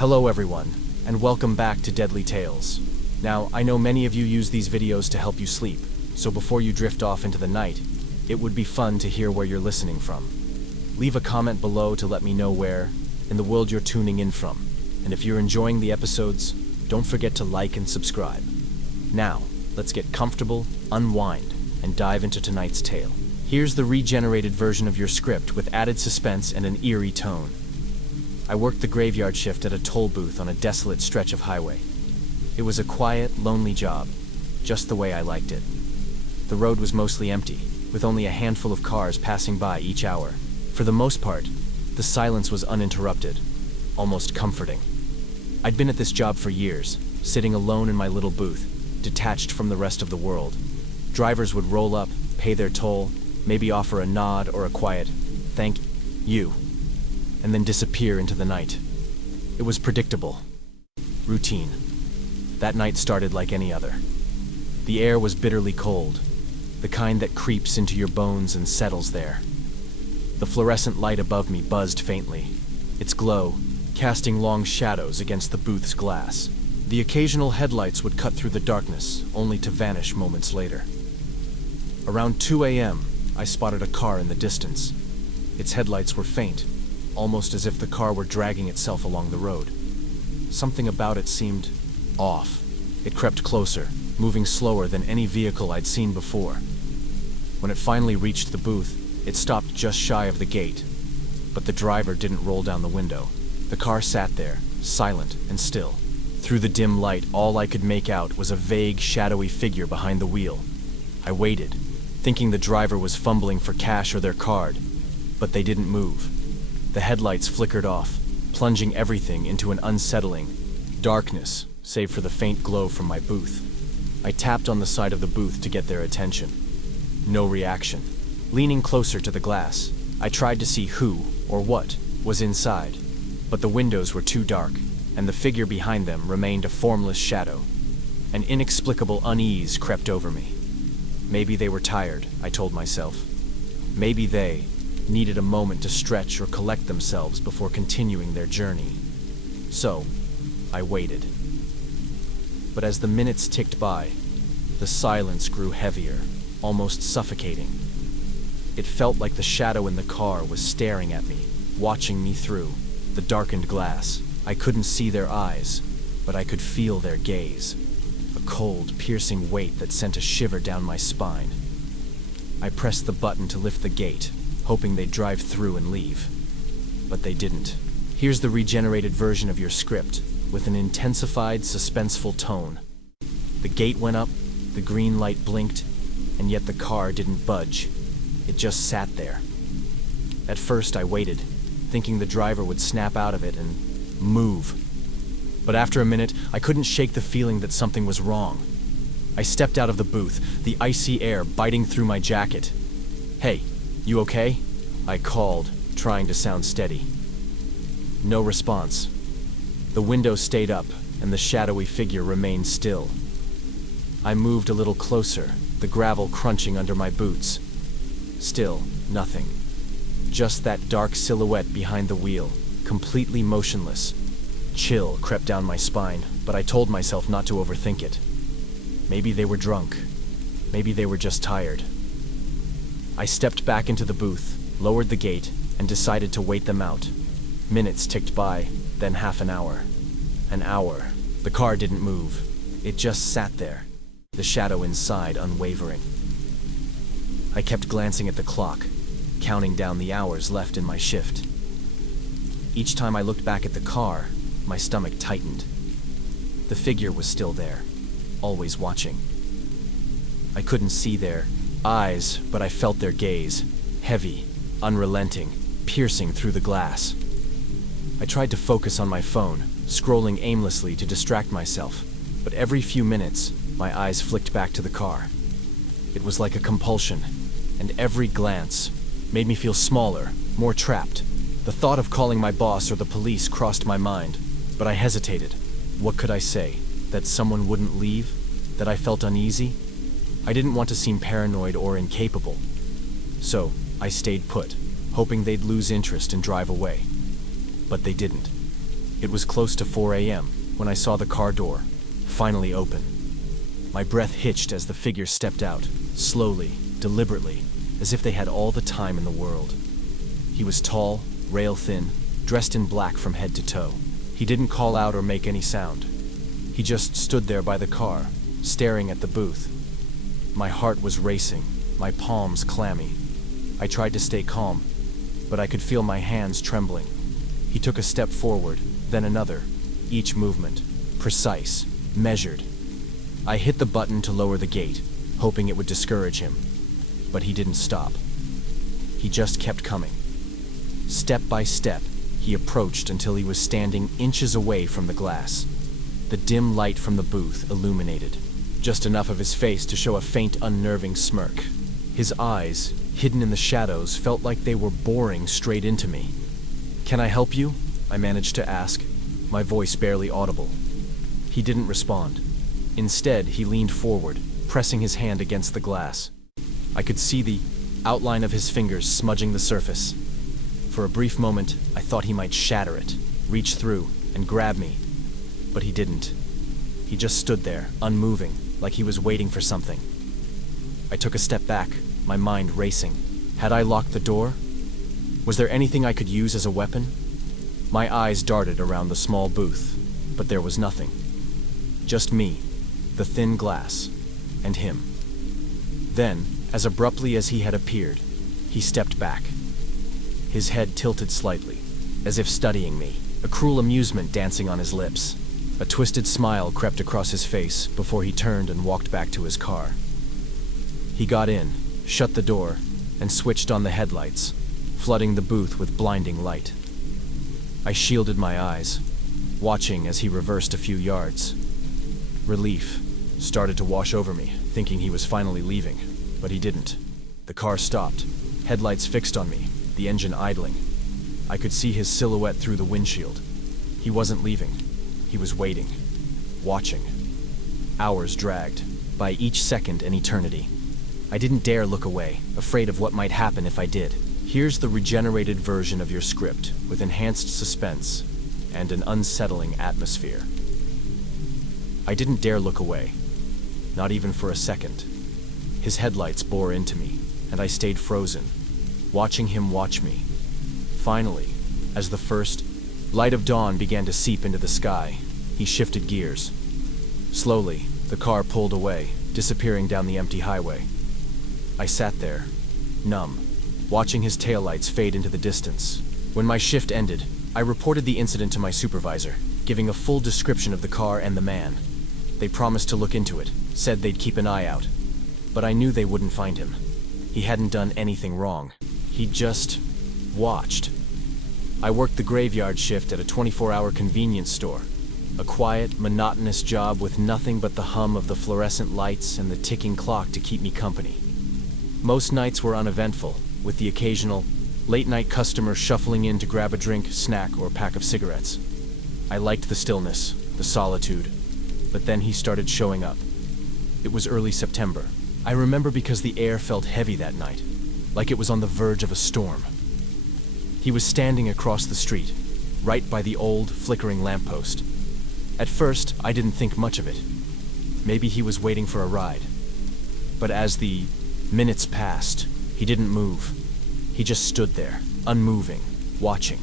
Hello everyone, and welcome back to Deadly Tales. Now, I know many of you use these videos to help you sleep, so before you drift off into the night, it would be fun to hear where you're listening from. Leave a comment below to let me know where in the world you're tuning in from, and if you're enjoying the episodes, don't forget to like and subscribe. Now, let's get comfortable, unwind, and dive into tonight's tale. Here's the regenerated version of your script with added suspense and an eerie tone. I worked the graveyard shift at a toll booth on a desolate stretch of highway. It was a quiet, lonely job, just the way I liked it. The road was mostly empty, with only a handful of cars passing by each hour. For the most part, the silence was uninterrupted, almost comforting. I'd been at this job for years, sitting alone in my little booth, detached from the rest of the world. Drivers would roll up, pay their toll, maybe offer a nod or a quiet, "Thank you," and then disappear into the night. It was predictable. Routine. That night started like any other. The air was bitterly cold, the kind that creeps into your bones and settles there. The fluorescent light above me buzzed faintly, its glow casting long shadows against the booth's glass. The occasional headlights would cut through the darkness, only to vanish moments later. Around 2 a.m., I spotted a car in the distance. Its headlights were faint, almost as if the car were dragging itself along the road. Something about it seemed off. It crept closer, moving slower than any vehicle I'd seen before. When it finally reached the booth, it stopped just shy of the gate. But the driver didn't roll down the window. The car sat there, silent and still. Through the dim light, all I could make out was a vague, shadowy figure behind the wheel. I waited, thinking the driver was fumbling for cash or their card, but they didn't move. The headlights flickered off, plunging everything into an unsettling darkness, save for the faint glow from my booth. I tapped on the side of the booth to get their attention. No reaction. Leaning closer to the glass, I tried to see who, or what, was inside, but the windows were too dark, and the figure behind them remained a formless shadow. An inexplicable unease crept over me. Maybe they were tired, I told myself. Maybe they needed a moment to stretch or collect themselves before continuing their journey. So, I waited. But as the minutes ticked by, the silence grew heavier, almost suffocating. It felt like the shadow in the car was staring at me, watching me through the darkened glass. I couldn't see their eyes, but I could feel their gaze, a cold, piercing weight that sent a shiver down my spine. I pressed the button to lift the gate, hoping they'd drive through and leave. But they didn't. Here's the regenerated version of your script, with an intensified, suspenseful tone. The gate went up, the green light blinked, and yet the car didn't budge. It just sat there. At first I waited, thinking the driver would snap out of it and move. But after a minute, I couldn't shake the feeling that something was wrong. I stepped out of the booth, the icy air biting through my jacket. "Hey, you okay?" I called, trying to sound steady. No response. The window stayed up, and the shadowy figure remained still. I moved a little closer, the gravel crunching under my boots. Still, nothing. Just that dark silhouette behind the wheel, completely motionless. Chill crept down my spine, but I told myself not to overthink it. Maybe they were drunk. Maybe they were just tired. I stepped back into the booth, lowered the gate, and decided to wait them out. Minutes ticked by, then half an hour. An hour. The car didn't move. It just sat there, the shadow inside unwavering. I kept glancing at the clock, counting down the hours left in my shift. Each time I looked back at the car, my stomach tightened. The figure was still there, always watching. I couldn't see their eyes, but I felt their gaze, heavy, unrelenting, piercing through the glass. I tried to focus on my phone, scrolling aimlessly to distract myself, but every few minutes, my eyes flicked back to the car. It was like a compulsion, and every glance made me feel smaller, more trapped. The thought of calling my boss or the police crossed my mind, but I hesitated. What could I say? That someone wouldn't leave? That I felt uneasy? I didn't want to seem paranoid or incapable. So, I stayed put, hoping they'd lose interest and drive away. But they didn't. It was close to 4 a.m. when I saw the car door finally open. My breath hitched as the figure stepped out, slowly, deliberately, as if they had all the time in the world. He was tall, rail-thin, dressed in black from head to toe. He didn't call out or make any sound. He just stood there by the car, staring at the booth. My heart was racing, my palms clammy. I tried to stay calm, but I could feel my hands trembling. He took a step forward, then another, each movement precise, measured. I hit the button to lower the gate, hoping it would discourage him. But he didn't stop. He just kept coming. Step by step, he approached until he was standing inches away from the glass. The dim light from the booth illuminated just enough of his face to show a faint, unnerving smirk. His eyes, hidden in the shadows, felt like they were boring straight into me. "Can I help you?" I managed to ask, my voice barely audible. He didn't respond. Instead, he leaned forward, pressing his hand against the glass. I could see the outline of his fingers smudging the surface. For a brief moment, I thought he might shatter it, reach through, and grab me. But he didn't. He just stood there, unmoving, like he was waiting for something. I took a step back, my mind racing. Had I locked the door? Was there anything I could use as a weapon? My eyes darted around the small booth, but there was nothing. Just me, the thin glass, and him. Then, as abruptly as he had appeared, he stepped back. His head tilted slightly, as if studying me, a cruel amusement dancing on his lips. A twisted smile crept across his face before he turned and walked back to his car. He got in, shut the door, and switched on the headlights, flooding the booth with blinding light. I shielded my eyes, watching as he reversed a few yards. Relief started to wash over me, thinking he was finally leaving, but he didn't. The car stopped, headlights fixed on me, the engine idling. I could see his silhouette through the windshield. He wasn't leaving. He was waiting, watching. Hours dragged, by each second an eternity. I didn't dare look away, afraid of what might happen if I did. Here's the regenerated version of your script, with enhanced suspense and an unsettling atmosphere. I didn't dare look away, not even for a second. His headlights bore into me, and I stayed frozen, watching him watch me. Finally, as the first light of dawn began to seep into the sky, he shifted gears. Slowly, the car pulled away, disappearing down the empty highway. I sat there, numb, watching his taillights fade into the distance. When my shift ended, I reported the incident to my supervisor, giving a full description of the car and the man. They promised to look into it, said they'd keep an eye out. But I knew they wouldn't find him. He hadn't done anything wrong. He just watched. I worked the graveyard shift at a 24-hour convenience store. A quiet, monotonous job with nothing but the hum of the fluorescent lights and the ticking clock to keep me company. Most nights were uneventful, with the occasional late-night customer shuffling in to grab a drink, snack, or a pack of cigarettes. I liked the stillness, the solitude, but then he started showing up. It was early September. I remember because the air felt heavy that night, like it was on the verge of a storm. He was standing across the street, right by the old, flickering lamppost. At first, I didn't think much of it. Maybe he was waiting for a ride. But as the minutes passed, he didn't move. He just stood there, unmoving, watching.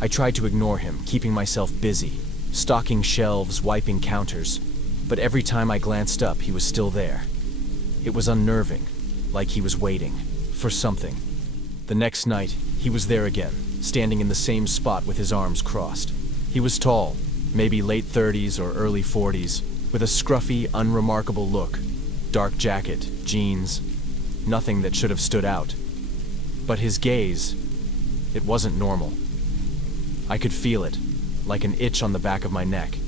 I tried to ignore him, keeping myself busy, stocking shelves, wiping counters, but every time I glanced up, he was still there. It was unnerving, like he was waiting for something. The next night, he was there again, standing in the same spot with his arms crossed. He was tall, maybe late 30s or early 40s, with a scruffy, unremarkable look. Dark jacket, jeans, nothing that should have stood out. But his gaze, it wasn't normal. I could feel it, like an itch on the back of my neck.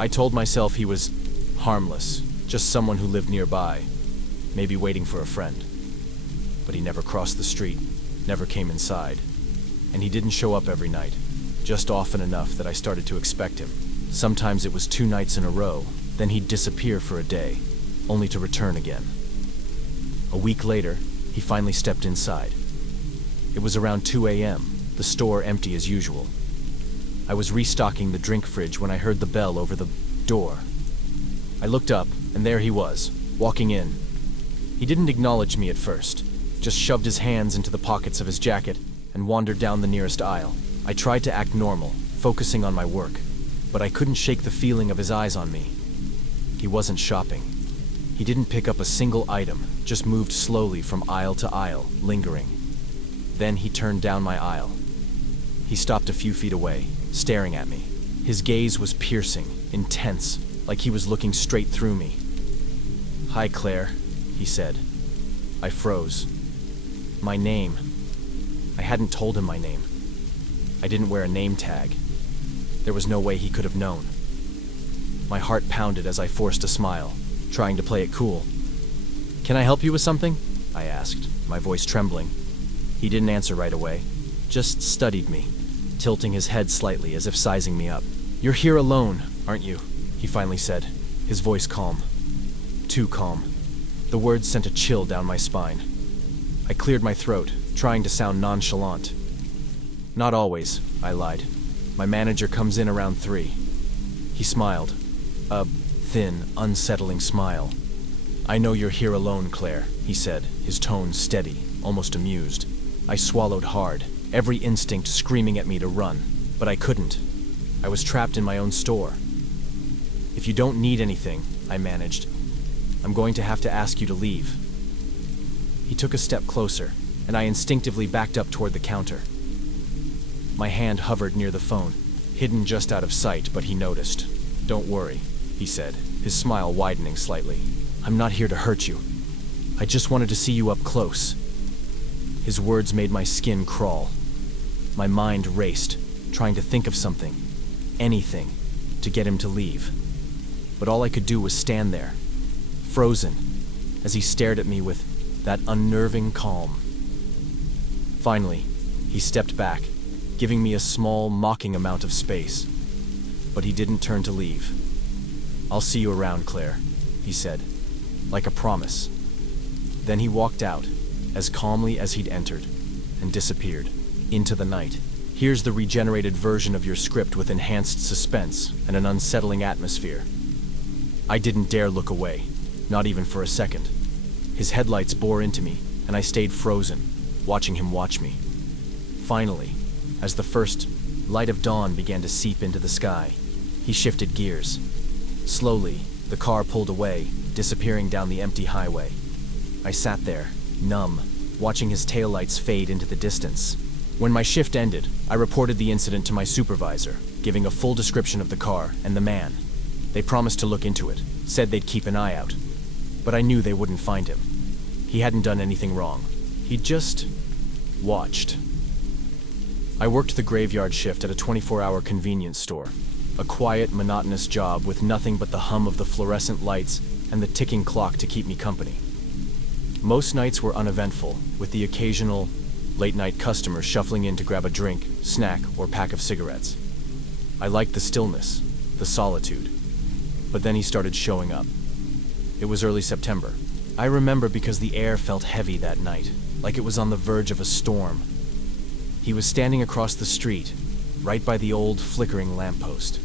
I told myself he was harmless, just someone who lived nearby, maybe waiting for a friend. But he never crossed the street, never came inside, and he didn't show up every night, just often enough that I started to expect him. Sometimes it was 2 nights in a row, then he'd disappear for a day, only to return again. A week later, he finally stepped inside. It was around 2 a.m., the store empty as usual. I was restocking the drink fridge when I heard the bell over the door. I looked up, and there he was, walking in. He didn't acknowledge me at first, just shoved his hands into the pockets of his jacket and wandered down the nearest aisle. I tried to act normal, focusing on my work, but I couldn't shake the feeling of his eyes on me. He wasn't shopping. He didn't pick up a single item, just moved slowly from aisle to aisle, lingering. Then he turned down my aisle. He stopped a few feet away, staring at me. His gaze was piercing, intense, like he was looking straight through me. "Hi, Claire," he said. I froze. My name. I hadn't told him my name. I didn't wear a name tag. There was no way he could have known. My heart pounded as I forced a smile, trying to play it cool. "Can I help you with something?" I asked, my voice trembling. He didn't answer right away, just studied me, tilting his head slightly as if sizing me up. "You're here alone, aren't you?" he finally said, his voice calm. Too calm. The words sent a chill down my spine. I cleared my throat, trying to sound nonchalant. "Not always," I lied. "My manager comes in around 3. He smiled. A thin, unsettling smile. "I know you're here alone, Claire," he said, his tone steady, almost amused. I swallowed hard, every instinct screaming at me to run, but I couldn't. I was trapped in my own store. "If you don't need anything," I managed, "I'm going to have to ask you to leave." He took a step closer, and I instinctively backed up toward the counter. My hand hovered near the phone, hidden just out of sight, but he noticed. "Don't worry," he said, his smile widening slightly. "I'm not here to hurt you. I just wanted to see you up close." His words made my skin crawl. My mind raced, trying to think of something, anything, to get him to leave. But all I could do was stand there, frozen, as he stared at me with that unnerving calm. Finally, he stepped back, giving me a small, mocking amount of space. But he didn't turn to leave. "I'll see you around, Claire," he said, like a promise. Then he walked out, as calmly as he'd entered, and disappeared, into the night. Here's the regenerated version of your script with enhanced suspense and an unsettling atmosphere. I didn't dare look away, not even for a second. His headlights bore into me, and I stayed frozen, watching him watch me. Finally, as the first light of dawn began to seep into the sky, he shifted gears. Slowly, the car pulled away, disappearing down the empty highway. I sat there, numb, watching his taillights fade into the distance. When my shift ended, I reported the incident to my supervisor, giving a full description of the car and the man. They promised to look into it, said they'd keep an eye out. But I knew they wouldn't find him. He hadn't done anything wrong. He'd just watched. I worked the graveyard shift at a 24-hour convenience store. A quiet, monotonous job with nothing but the hum of the fluorescent lights and the ticking clock to keep me company. Most nights were uneventful, with the occasional late-night customer shuffling in to grab a drink, snack, or pack of cigarettes. I liked the stillness, the solitude. But then he started showing up. It was early September. I remember because the air felt heavy that night, like it was on the verge of a storm. He was standing across the street, right by the old, flickering lamppost.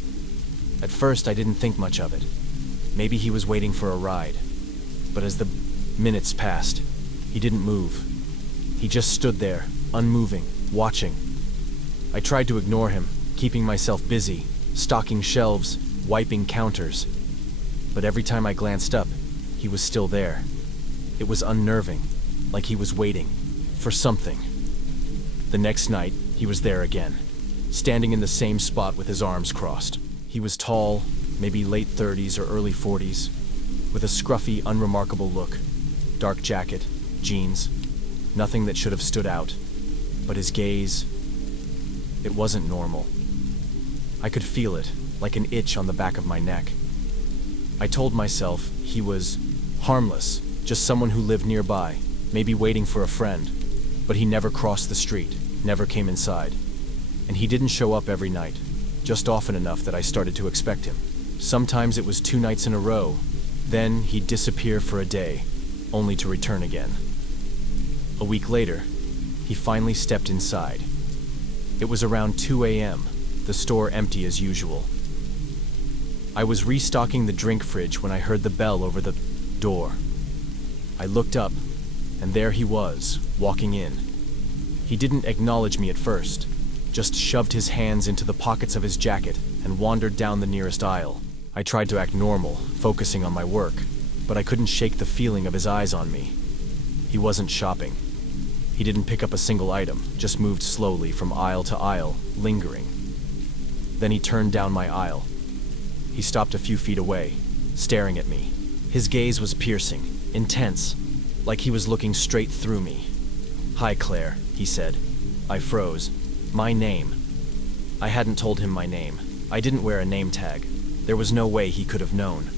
At first, I didn't think much of it. Maybe he was waiting for a ride. But as the minutes passed, he didn't move. He just stood there, unmoving, watching. I tried to ignore him, keeping myself busy, stocking shelves, wiping counters. But every time I glanced up, he was still there. It was unnerving, like he was waiting for something. The next night, he was there again, standing in the same spot with his arms crossed. He was tall, maybe late 30s or early 40s, with a scruffy, unremarkable look. Dark jacket, jeans, nothing that should have stood out. But his gaze, it wasn't normal. I could feel it, like an itch on the back of my neck. I told myself he was harmless, just someone who lived nearby, maybe waiting for a friend. But he never crossed the street, never came inside. And he didn't show up every night, just often enough that I started to expect him. Sometimes it was 2 nights in a row. Then he'd disappear for a day, only to return again. A week later, he finally stepped inside. It was around 2 a.m. The the store empty as usual. I was restocking the drink fridge when I heard the bell over the door. I looked up, and there he was, walking in. He didn't acknowledge me at first, just shoved his hands into the pockets of his jacket and wandered down the nearest aisle. I tried to act normal, focusing on my work, but I couldn't shake the feeling of his eyes on me. He wasn't shopping. He didn't pick up a single item, just moved slowly from aisle to aisle, lingering. Then he turned down my aisle. He stopped a few feet away, staring at me. His gaze was piercing, intense, like he was looking straight through me. "Hi, Claire," he said. I froze. My name. I hadn't told him my name. I didn't wear a name tag. There was no way he could have known.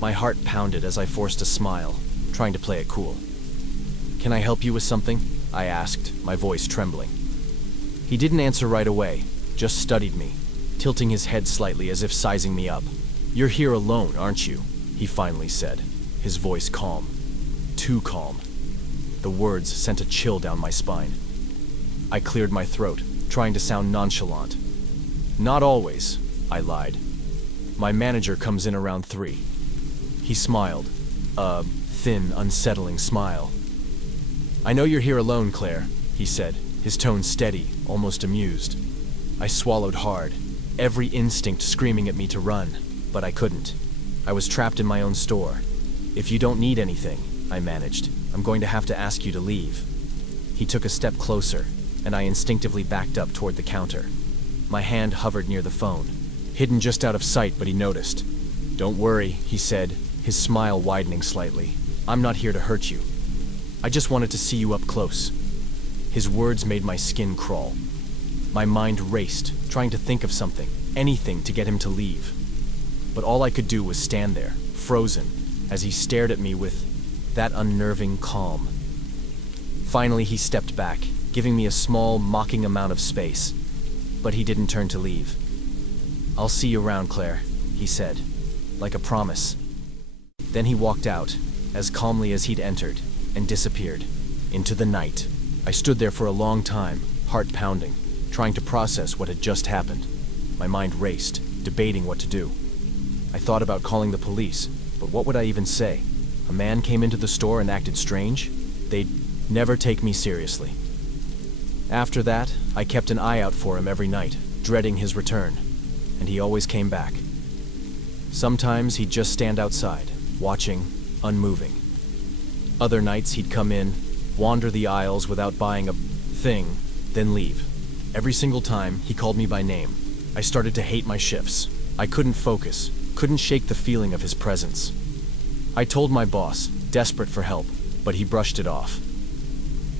My heart pounded as I forced a smile, trying to play it cool. "Can I help you with something?" I asked, my voice trembling. He didn't answer right away, just studied me, tilting his head slightly as if sizing me up. "You're here alone, aren't you?" he finally said, his voice calm. Too calm. The words sent a chill down my spine. I cleared my throat, trying to sound nonchalant. "Not always," I lied. "My manager comes in around 3. He smiled, a thin, unsettling smile. "I know you're here alone, Claire," he said, his tone steady, almost amused. I swallowed hard, every instinct screaming at me to run, but I couldn't. I was trapped in my own store. "If you don't need anything," I managed, "I'm going to have to ask you to leave." He took a step closer, and I instinctively backed up toward the counter. My hand hovered near the phone, hidden just out of sight, but he noticed. "Don't worry," he said, his smile widening slightly. "I'm not here to hurt you. I just wanted to see you up close." His words made my skin crawl. My mind raced, trying to think of something, anything to get him to leave. But all I could do was stand there, frozen, as he stared at me with that unnerving calm. Finally, he stepped back, giving me a small, mocking amount of space. But he didn't turn to leave. "I'll see you around, Claire," he said, like a promise. Then he walked out, as calmly as he'd entered, and disappeared into the night. I stood there for a long time, heart pounding, trying to process what had just happened. My mind raced, debating what to do. I thought about calling the police, but what would I even say? A man came into the store and acted strange? They'd never take me seriously. After that, I kept an eye out for him every night, dreading his return, and he always came back. Sometimes he'd just stand outside, watching, unmoving. Other nights he'd come in, wander the aisles without buying a thing, then leave. Every single time, he called me by name. I started to hate my shifts. I couldn't focus, couldn't shake the feeling of his presence. I told my boss, desperate for help, but he brushed it off.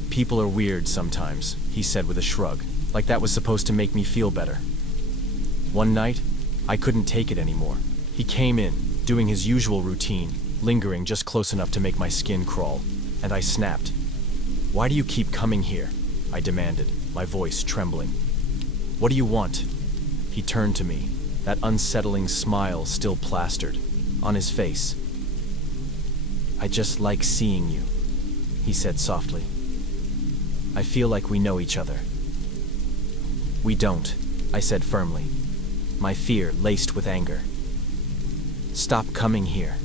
"People are weird sometimes," he said with a shrug, like that was supposed to make me feel better. One night, I couldn't take it anymore. He came in, doing his usual routine, lingering just close enough to make my skin crawl, and I snapped. "Why do you keep coming here?" I demanded, my voice trembling. "What do you want?" He turned to me, that unsettling smile still plastered on his face. "I just like seeing you," he said softly. "I feel like we know each other." "We don't," I said firmly, my fear laced with anger. "Stop coming here."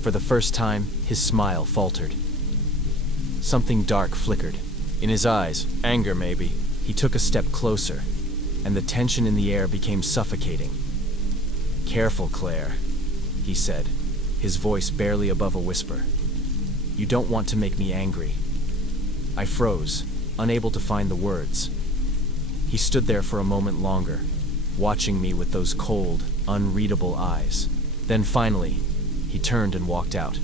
For the first time, his smile faltered. Something dark flickered. In his eyes, anger maybe. He took a step closer, and the tension in the air became suffocating. "Careful, Claire," he said, his voice barely above a whisper. "You don't want to make me angry." I froze, unable to find the words. He stood there for a moment longer, watching me with those cold, unreadable eyes. Then finally, he turned and walked out.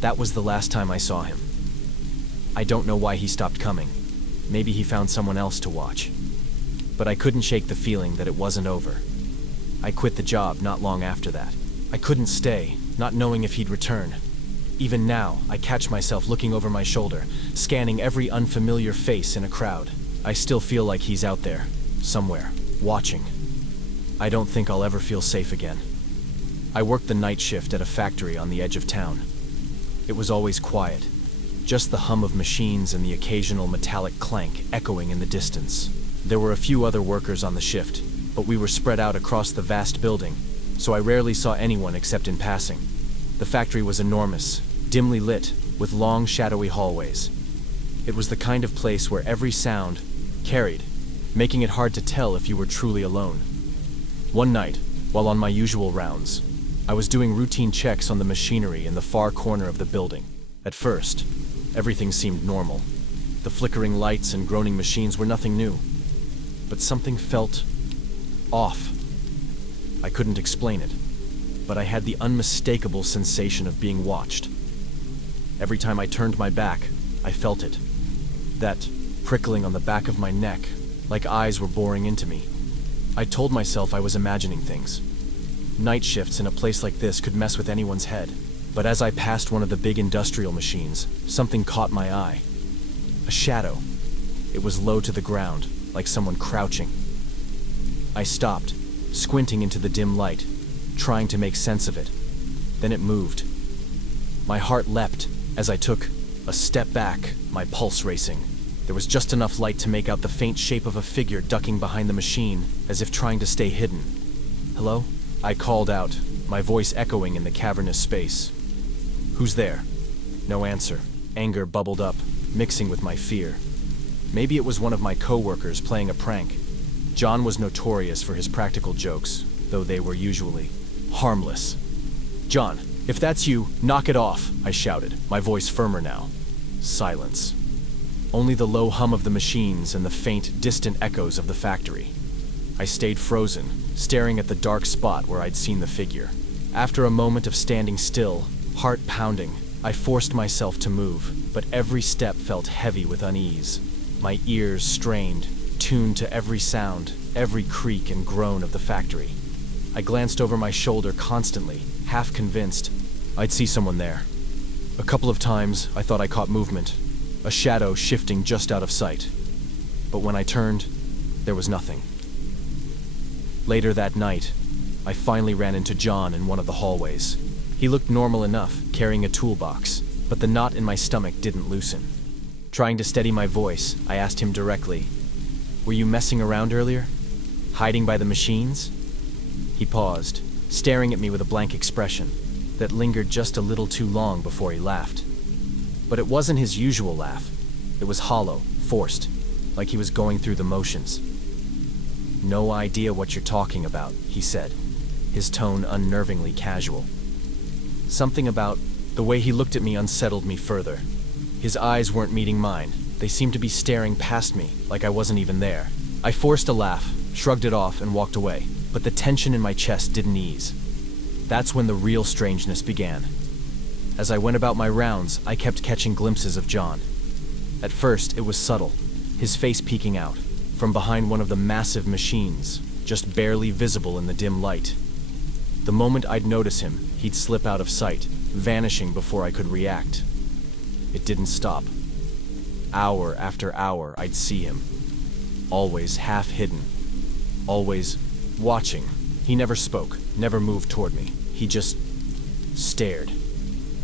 That was the last time I saw him. I don't know why he stopped coming. Maybe he found someone else to watch. But I couldn't shake the feeling that it wasn't over. I quit the job not long after that. I couldn't stay, not knowing if he'd return. Even now, I catch myself looking over my shoulder, scanning every unfamiliar face in a crowd. I still feel like he's out there, somewhere, watching. I don't think I'll ever feel safe again. I worked the night shift at a factory on the edge of town. It was always quiet, just the hum of machines and the occasional metallic clank echoing in the distance. There were a few other workers on the shift, but we were spread out across the vast building, so I rarely saw anyone except in passing. The factory was enormous, dimly lit, with long, shadowy hallways. It was the kind of place where every sound carried, making it hard to tell if you were truly alone. One night, while on my usual rounds, I was doing routine checks on the machinery in the far corner of the building. At first, everything seemed normal. The flickering lights and groaning machines were nothing new. But something felt off. I couldn't explain it, but I had the unmistakable sensation of being watched. Every time I turned my back, I felt it. That prickling on the back of my neck, like eyes were boring into me. I told myself I was imagining things. Night shifts in a place like this could mess with anyone's head. But as I passed one of the big industrial machines, something caught my eye. A shadow. It was low to the ground, like someone crouching. I stopped, squinting into the dim light, trying to make sense of it. Then it moved. My heart leapt as I took a step back, my pulse racing. There was just enough light to make out the faint shape of a figure ducking behind the machine, as if trying to stay hidden. "Hello?" I called out, my voice echoing in the cavernous space. "Who's there?" No answer. Anger bubbled up, mixing with my fear. Maybe it was one of my co-workers playing a prank. John was notorious for his practical jokes, though they were usually harmless. "John, if that's you, knock it off," I shouted, my voice firmer now. Silence. Only the low hum of the machines and the faint, distant echoes of the factory. I stayed frozen, staring at the dark spot where I'd seen the figure. After a moment of standing still, heart pounding, I forced myself to move, but every step felt heavy with unease. My ears strained, tuned to every sound, every creak and groan of the factory. I glanced over my shoulder constantly, half convinced I'd see someone there. A couple of times, I thought I caught movement, a shadow shifting just out of sight. But when I turned, there was nothing. Later that night, I finally ran into John in one of the hallways. He looked normal enough, carrying a toolbox, but the knot in my stomach didn't loosen. Trying to steady my voice, I asked him directly, "Were you messing around earlier? Hiding by the machines?" He paused, staring at me with a blank expression that lingered just a little too long before he laughed. But it wasn't his usual laugh. It was hollow, forced, like he was going through the motions. "No idea what you're talking about," he said, his tone unnervingly casual. Something about the way he looked at me unsettled me further. His eyes weren't meeting mine. They seemed to be staring past me, like I wasn't even there. I forced a laugh, shrugged it off, and walked away, but the tension in my chest didn't ease. That's when the real strangeness began. As I went about my rounds, I kept catching glimpses of John. At first, it was subtle, his face peeking out, from behind one of the massive machines, just barely visible in the dim light. The moment I'd notice him, he'd slip out of sight, vanishing before I could react. It didn't stop. Hour after hour, I'd see him. Always half hidden. Always watching. He never spoke, never moved toward me. He just stared.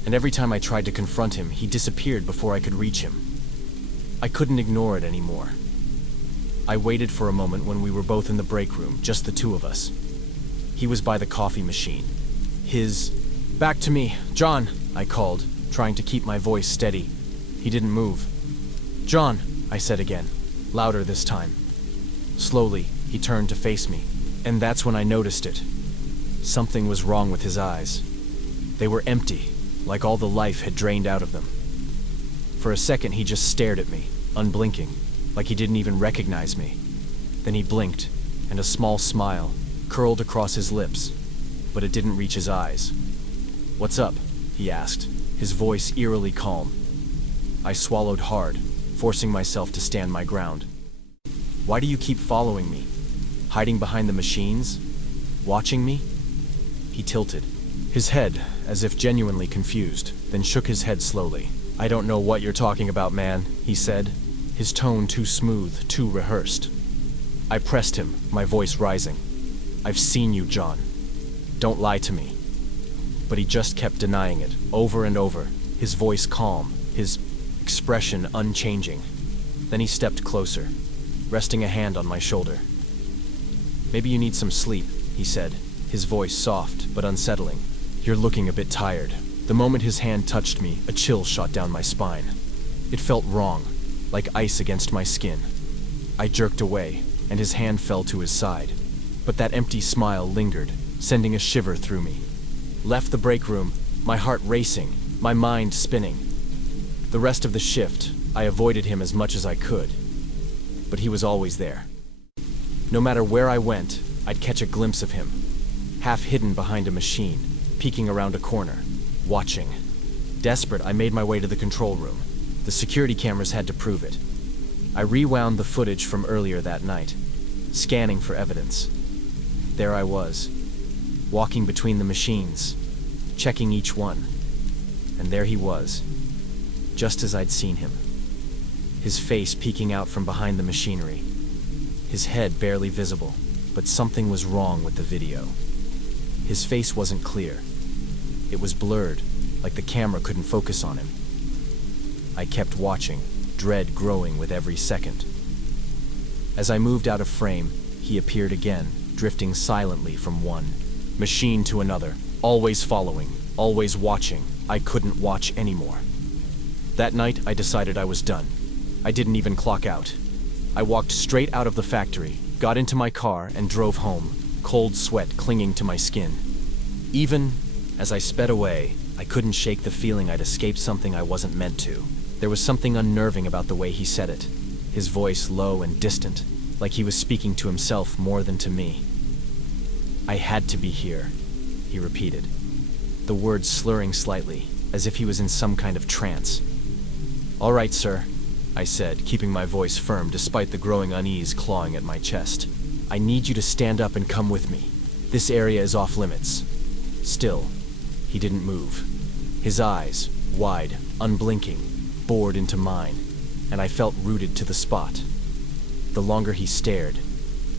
And every time I tried to confront him, he disappeared before I could reach him. I couldn't ignore it anymore. I waited for a moment when we were both in the break room, just the two of us. He was by the coffee machine. "Back to me, John," I called, trying to keep my voice steady. He didn't move. "John," I said again, louder this time. Slowly, he turned to face me, and that's when I noticed it. Something was wrong with his eyes. They were empty, like all the life had drained out of them. For a second, he just stared at me, unblinking, like he didn't even recognize me. Then he blinked, and a small smile curled across his lips, but it didn't reach his eyes. "What's up?" he asked, his voice eerily calm. I swallowed hard, forcing myself to stand my ground. "Why do you keep following me? Hiding behind the machines? Watching me?" He tilted, his head as if genuinely confused, then shook his head slowly. "I don't know what you're talking about, man," he said, his tone too smooth, too rehearsed. I pressed him, my voice rising. "I've seen you, John. Don't lie to me." But he just kept denying it, over and over, his voice calm, his expression unchanging. Then he stepped closer. resting a hand on my shoulder. "Maybe you need some sleep," he said, his voice soft but unsettling. "You're looking a bit tired." The moment his hand touched me, a chill shot down my spine. It felt wrong, like ice against my skin. I jerked away, and his hand fell to his side. But that empty smile lingered, sending a shiver through me. Left the break room, my heart racing, my mind spinning. The rest of the shift, I avoided him as much as I could. But he was always there. No matter where I went, I'd catch a glimpse of him, half hidden behind a machine, peeking around a corner, watching. Desperate, I made my way to the control room. The security cameras had to prove it. I rewound the footage from earlier that night, scanning for evidence. There I was, walking between the machines, checking each one. And there he was, just as I'd seen him. His face peeking out from behind the machinery. His head barely visible, but something was wrong with the video. His face wasn't clear. It was blurred, like the camera couldn't focus on him. I kept watching, dread growing with every second. As I moved out of frame, he appeared again, drifting silently from one machine to another, always following, always watching. I couldn't watch anymore. That night, I decided I was done. I didn't even clock out. I walked straight out of the factory, got into my car, and drove home, cold sweat clinging to my skin. Even as I sped away, I couldn't shake the feeling I'd escaped something I wasn't meant to. There was something unnerving about the way he said it, his voice low and distant, like he was speaking to himself more than to me. "I had to be here," he repeated, the words slurring slightly, as if he was in some kind of trance. "All right, sir," I said, keeping my voice firm despite the growing unease clawing at my chest. "I need you to stand up and come with me. This area is off limits." Still, he didn't move. His eyes, wide, unblinking, bored into mine, and I felt rooted to the spot. The longer he stared,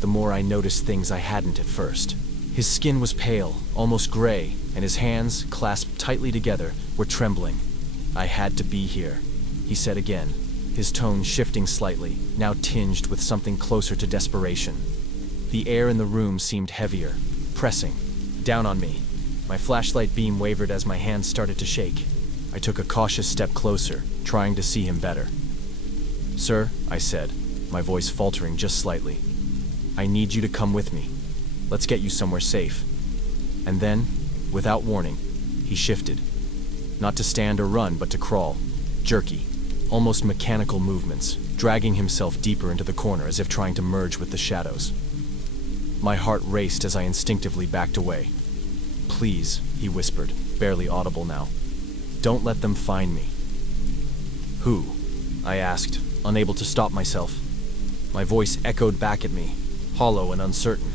the more I noticed things I hadn't at first. His skin was pale, almost gray, and his hands, clasped tightly together, were trembling. "I had to be here," he said again, his tone shifting slightly, now tinged with something closer to desperation. The air in the room seemed heavier, pressing down on me. My flashlight beam wavered as my hands started to shake. I took a cautious step closer, trying to see him better. "Sir," I said, my voice faltering just slightly, "I need you to come with me. Let's get you somewhere safe." And then, without warning, he shifted. Not to stand or run, but to crawl. Jerky, almost mechanical movements, dragging himself deeper into the corner as if trying to merge with the shadows. My heart raced as I instinctively backed away. "Please," he whispered, barely audible now. "Don't let them find me." "Who?" I asked, unable to stop myself. My voice echoed back at me, hollow and uncertain.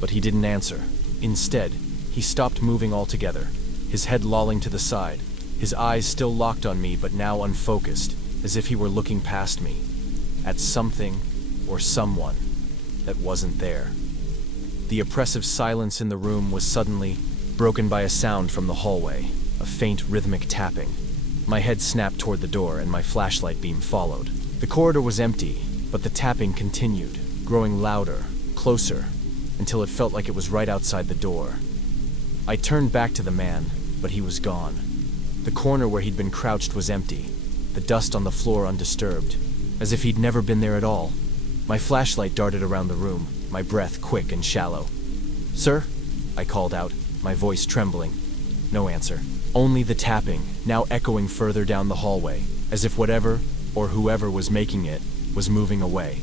But he didn't answer. Instead, he stopped moving altogether, his head lolling to the side, his eyes still locked on me but now unfocused, as if he were looking past me, at something or someone that wasn't there. The oppressive silence in the room was suddenly broken by a sound from the hallway, a faint rhythmic tapping. My head snapped toward the door and my flashlight beam followed. The corridor was empty, but the tapping continued, growing louder, closer, until it felt like it was right outside the door. I turned back to the man, but he was gone. The corner where he'd been crouched was empty, the dust on the floor undisturbed, as if he'd never been there at all. My flashlight darted around the room, my breath quick and shallow. "Sir?" I called out, my voice trembling. No answer. Only the tapping, now echoing further down the hallway, as if whatever, or whoever was making it, was moving away.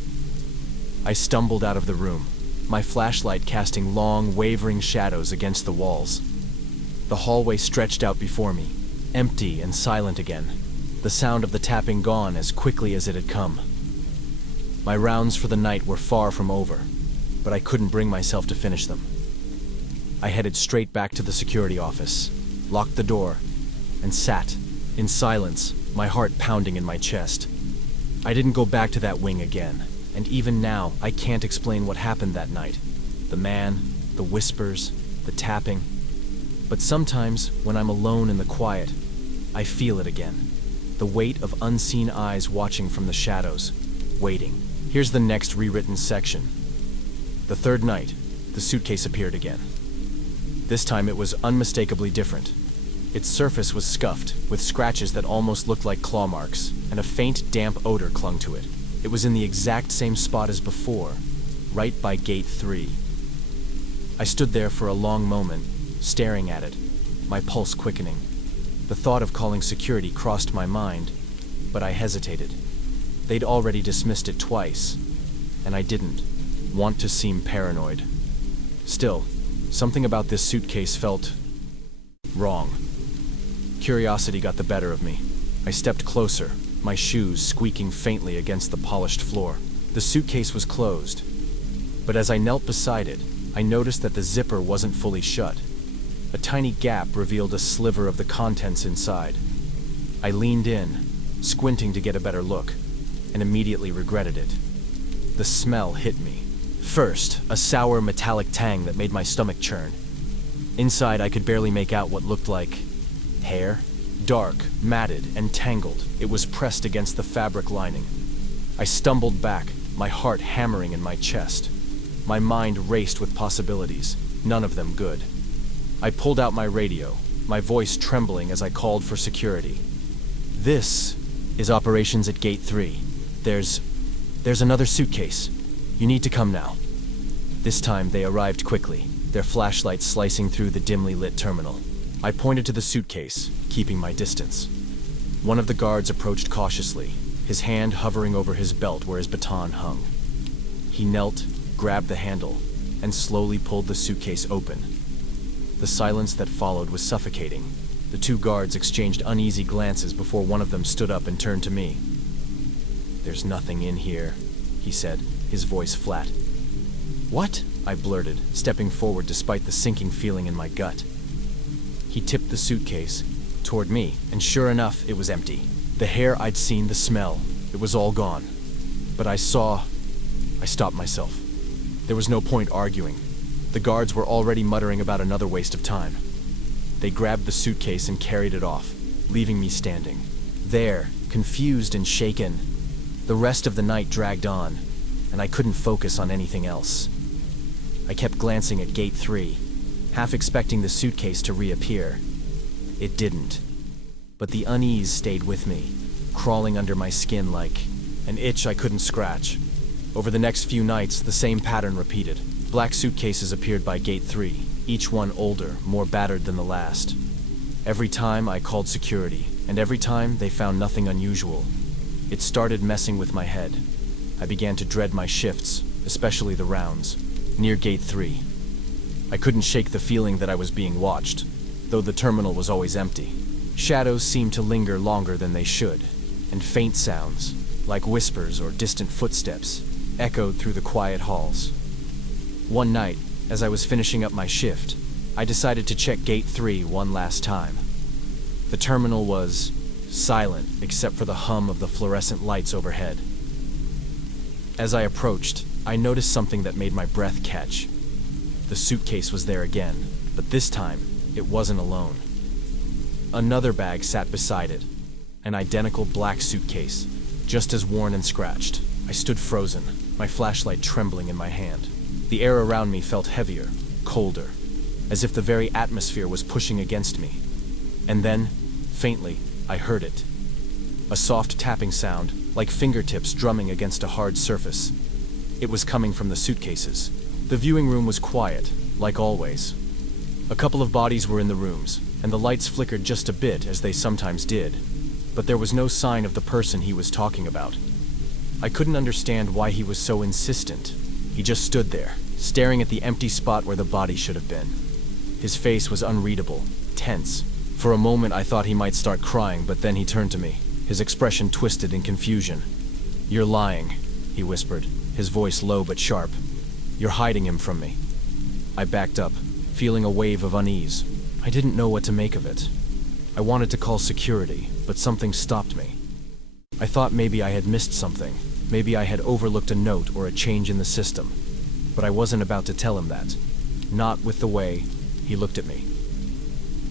I stumbled out of the room, my flashlight casting long, wavering shadows against the walls. The hallway stretched out before me, empty and silent again, the sound of the tapping gone as quickly as it had come. My rounds for the night were far from over, but I couldn't bring myself to finish them. I headed straight back to the security office, locked the door, and sat, in silence, my heart pounding in my chest. I didn't go back to that wing again, and even now, I can't explain what happened that night. The man, the whispers, the tapping. But sometimes, when I'm alone in the quiet, I feel it again. The weight of unseen eyes watching from the shadows, waiting. Here's the next rewritten section. The third night, the suitcase appeared again. This time it was unmistakably different. Its surface was scuffed, with scratches that almost looked like claw marks, and a faint, damp odor clung to it. It was in the exact same spot as before, right by Gate 3. I stood there for a long moment, staring at it, my pulse quickening. The thought of calling security crossed my mind, but I hesitated. They'd already dismissed it twice, and I didn't want to seem paranoid. Still, something about this suitcase felt wrong. Curiosity got the better of me. I stepped closer, my shoes squeaking faintly against the polished floor. The suitcase was closed, but as I knelt beside it, I noticed that the zipper wasn't fully shut. A tiny gap revealed a sliver of the contents inside. I leaned in, squinting to get a better look, and immediately regretted it. The smell hit me. First, a sour metallic tang that made my stomach churn. Inside, I could barely make out what looked like hair. Dark, matted, and tangled, it was pressed against the fabric lining. I stumbled back, my heart hammering in my chest. My mind raced with possibilities, none of them good. I pulled out my radio, my voice trembling as I called for security. "This is operations at Gate 3. There's another suitcase. You need to come now." This time they arrived quickly, their flashlights slicing through the dimly lit terminal. I pointed to the suitcase, keeping my distance. One of the guards approached cautiously, his hand hovering over his belt where his baton hung. He knelt, grabbed the handle, and slowly pulled the suitcase open. The silence that followed was suffocating. The two guards exchanged uneasy glances before one of them stood up and turned to me. "There's nothing in here," he said, his voice flat. "What?" I blurted, stepping forward despite the sinking feeling in my gut. He tipped the suitcase toward me, and sure enough, it was empty. The hair I'd seen, the smell, it was all gone. But I stopped myself. There was no point arguing. The guards were already muttering about another waste of time. They grabbed the suitcase and carried it off, leaving me standing there, confused and shaken. The rest of the night dragged on, and I couldn't focus on anything else. I kept glancing at Gate 3, half expecting the suitcase to reappear. It didn't. But the unease stayed with me, crawling under my skin like an itch I couldn't scratch. Over the next few nights, the same pattern repeated. Black suitcases appeared by Gate 3, each one older, more battered than the last. Every time I called security, and every time they found nothing unusual. It started messing with my head. I began to dread my shifts, especially the rounds, near Gate 3. I couldn't shake the feeling that I was being watched, though the terminal was always empty. Shadows seemed to linger longer than they should, and faint sounds, like whispers or distant footsteps, echoed through the quiet halls. One night, as I was finishing up my shift, I decided to check Gate 3 one last time. The terminal was silent except for the hum of the fluorescent lights overhead. As I approached, I noticed something that made my breath catch. The suitcase was there again, but this time, it wasn't alone. Another bag sat beside it, an identical black suitcase, just as worn and scratched. I stood frozen, my flashlight trembling in my hand. The air around me felt heavier, colder, as if the very atmosphere was pushing against me. And then, faintly, I heard it. A soft tapping sound, like fingertips drumming against a hard surface. It was coming from the suitcases. The viewing room was quiet, like always. A couple of bodies were in the rooms, and the lights flickered just a bit as they sometimes did. But there was no sign of the person he was talking about. I couldn't understand why he was so insistent. He just stood there, staring at the empty spot where the body should have been. His face was unreadable, tense. For a moment I thought he might start crying, but then he turned to me, his expression twisted in confusion. "You're lying," he whispered, his voice low but sharp. "You're hiding him from me." I backed up, feeling a wave of unease. I didn't know what to make of it. I wanted to call security, but something stopped me. I thought maybe I had missed something. Maybe I had overlooked a note or a change in the system. But I wasn't about to tell him that. Not with the way he looked at me.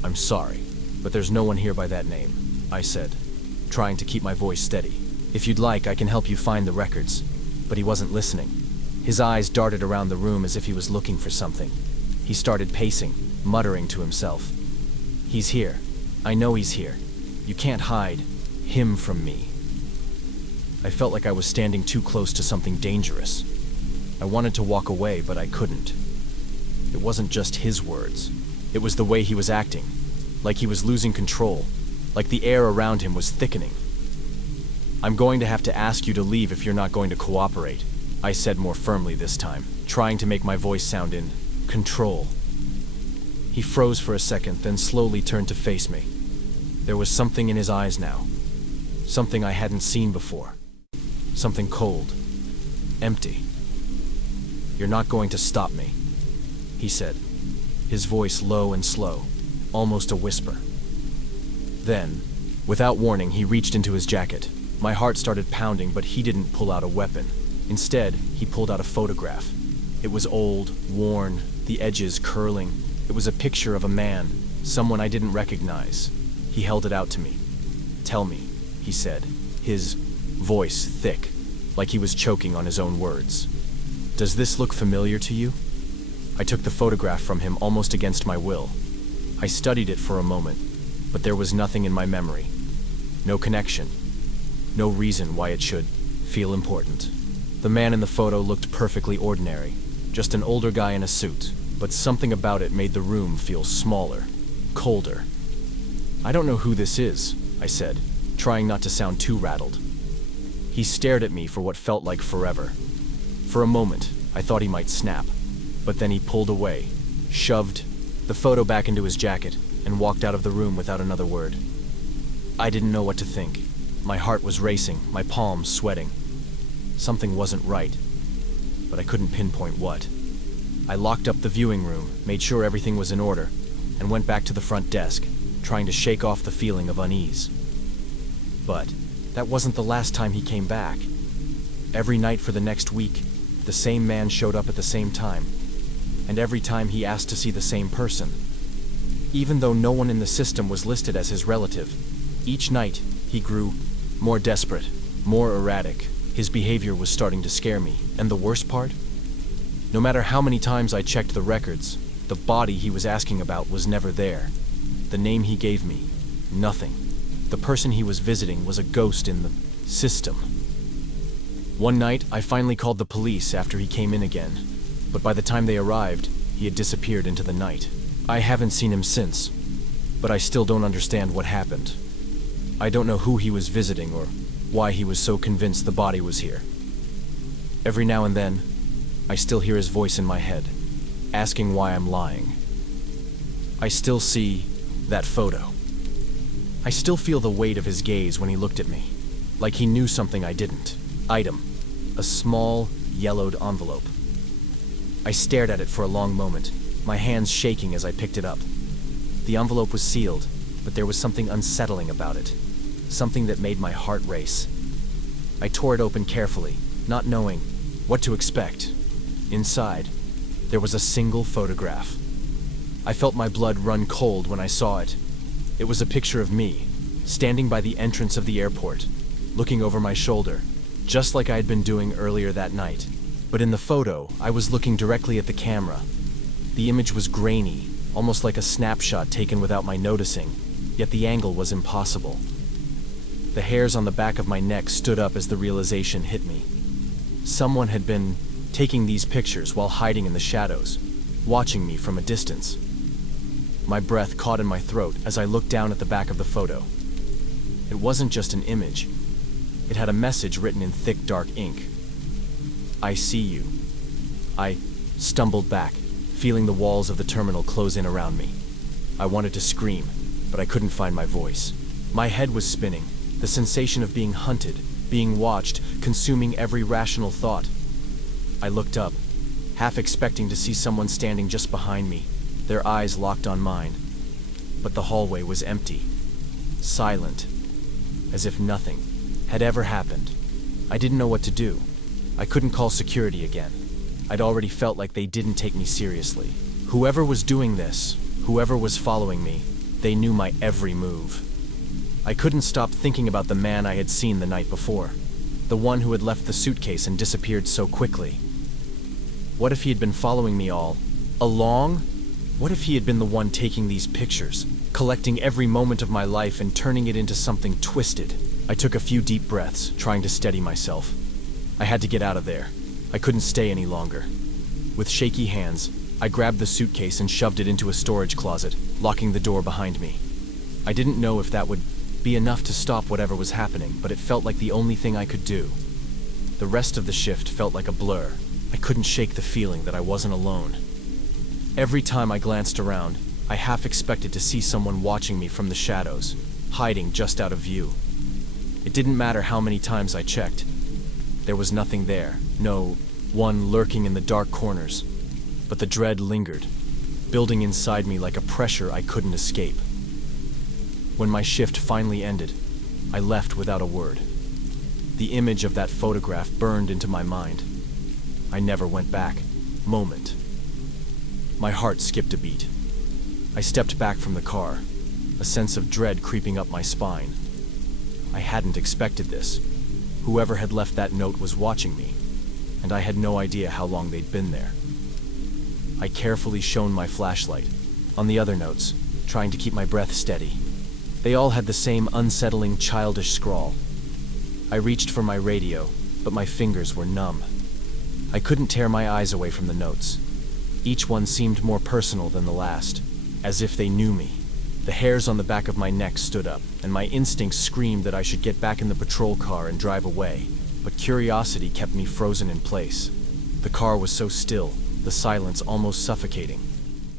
"I'm sorry, but there's no one here by that name," I said, trying to keep my voice steady. "If you'd like, I can help you find the records." but he wasn't listening. His eyes darted around the room as if he was looking for something. He started pacing, muttering to himself. "He's here. I know he's here. You can't hide him from me." I felt like I was standing too close to something dangerous. I wanted to walk away, but I couldn't. It wasn't just his words. It was the way he was acting, like he was losing control, like the air around him was thickening. "I'm going to have to ask you to leave if you're not going to cooperate," I said more firmly this time, trying to make my voice sound in control. He froze for a second, then slowly turned to face me. There was something in his eyes now, something I hadn't seen before. Something cold, empty. "You're not going to stop me," he said, his voice low and slow, almost a whisper. Then, without warning, he reached into his jacket. My heart started pounding, but he didn't pull out a weapon. Instead, he pulled out a photograph. It was old, worn, the edges curling. It was a picture of a man, someone I didn't recognize. He held it out to me. "Tell me," he said, his voice thick, like he was choking on his own words. "Does this look familiar to you?" I took the photograph from him almost against my will. I studied it for a moment, but there was nothing in my memory. No connection. No reason why it should feel important. The man in the photo looked perfectly ordinary, just an older guy in a suit, but something about it made the room feel smaller, colder. "I don't know who this is," I said, trying not to sound too rattled. He stared at me for what felt like forever. For a moment, I thought he might snap, but then he pulled away, shoved the photo back into his jacket, and walked out of the room without another word. I didn't know what to think. My heart was racing, my palms sweating. Something wasn't right, but I couldn't pinpoint what. I locked up the viewing room, made sure everything was in order, and went back to the front desk, trying to shake off the feeling of unease. But that wasn't the last time he came back. Every night for the next week, the same man showed up at the same time, and every time he asked to see the same person. Even though no one in the system was listed as his relative, each night he grew more desperate, more erratic. His behavior was starting to scare me, and the worst part? No matter how many times I checked the records, the body he was asking about was never there. The name he gave me, nothing. The person he was visiting was a ghost in the system. One night, I finally called the police after he came in again, but by the time they arrived, he had disappeared into the night. I haven't seen him since, but I still don't understand what happened. I don't know who he was visiting or why he was so convinced the body was here. Every now and then, I still hear his voice in my head, asking why I'm lying. I still see that photo. I still feel the weight of his gaze when he looked at me, like he knew something I didn't. Item: a small, yellowed envelope. I stared at it for a long moment, my hands shaking as I picked it up. The envelope was sealed, but there was something unsettling about it, something that made my heart race. I tore it open carefully, not knowing what to expect. Inside, there was a single photograph. I felt my blood run cold when I saw it. It was a picture of me, standing by the entrance of the airport, looking over my shoulder, just like I had been doing earlier that night. But in the photo, I was looking directly at the camera. The image was grainy, almost like a snapshot taken without my noticing, yet the angle was impossible. The hairs on the back of my neck stood up as the realization hit me. Someone had been taking these pictures while hiding in the shadows, watching me from a distance. My breath caught in my throat as I looked down at the back of the photo. It wasn't just an image. It had a message written in thick, dark ink. "I see you." I stumbled back, feeling the walls of the terminal close in around me. I wanted to scream, but I couldn't find my voice. My head was spinning, the sensation of being hunted, being watched, consuming every rational thought. I looked up, half expecting to see someone standing just behind me, their eyes locked on mine. But the hallway was empty, silent, as if nothing had ever happened. I didn't know what to do. I couldn't call security again. I'd already felt like they didn't take me seriously. Whoever was doing this, whoever was following me, they knew my every move. I couldn't stop thinking about the man I had seen the night before. The one who had left the suitcase and disappeared so quickly. What if he had been following me all along? What if he had been the one taking these pictures, collecting every moment of my life and turning it into something twisted? I took a few deep breaths, trying to steady myself. I had to get out of there. I couldn't stay any longer. With shaky hands, I grabbed the suitcase and shoved it into a storage closet, locking the door behind me. I didn't know if that would be enough to stop whatever was happening, but it felt like the only thing I could do. The rest of the shift felt like a blur. I couldn't shake the feeling that I wasn't alone. Every time I glanced around, I half expected to see someone watching me from the shadows, hiding just out of view. It didn't matter how many times I checked. There was nothing there, no one lurking in the dark corners. But the dread lingered, building inside me like a pressure I couldn't escape. When my shift finally ended, I left without a word. The image of that photograph burned into my mind. I never went back. Moment. My heart skipped a beat. I stepped back from the car, a sense of dread creeping up my spine. I hadn't expected this. Whoever had left that note was watching me, and I had no idea how long they'd been there. I carefully shone my flashlight on the other notes, trying to keep my breath steady. They all had the same unsettling, childish scrawl. I reached for my radio, but my fingers were numb. I couldn't tear my eyes away from the notes. Each one seemed more personal than the last, as if they knew me. The hairs on the back of my neck stood up, and my instincts screamed that I should get back in the patrol car and drive away. But curiosity kept me frozen in place. The car was so still, the silence almost suffocating.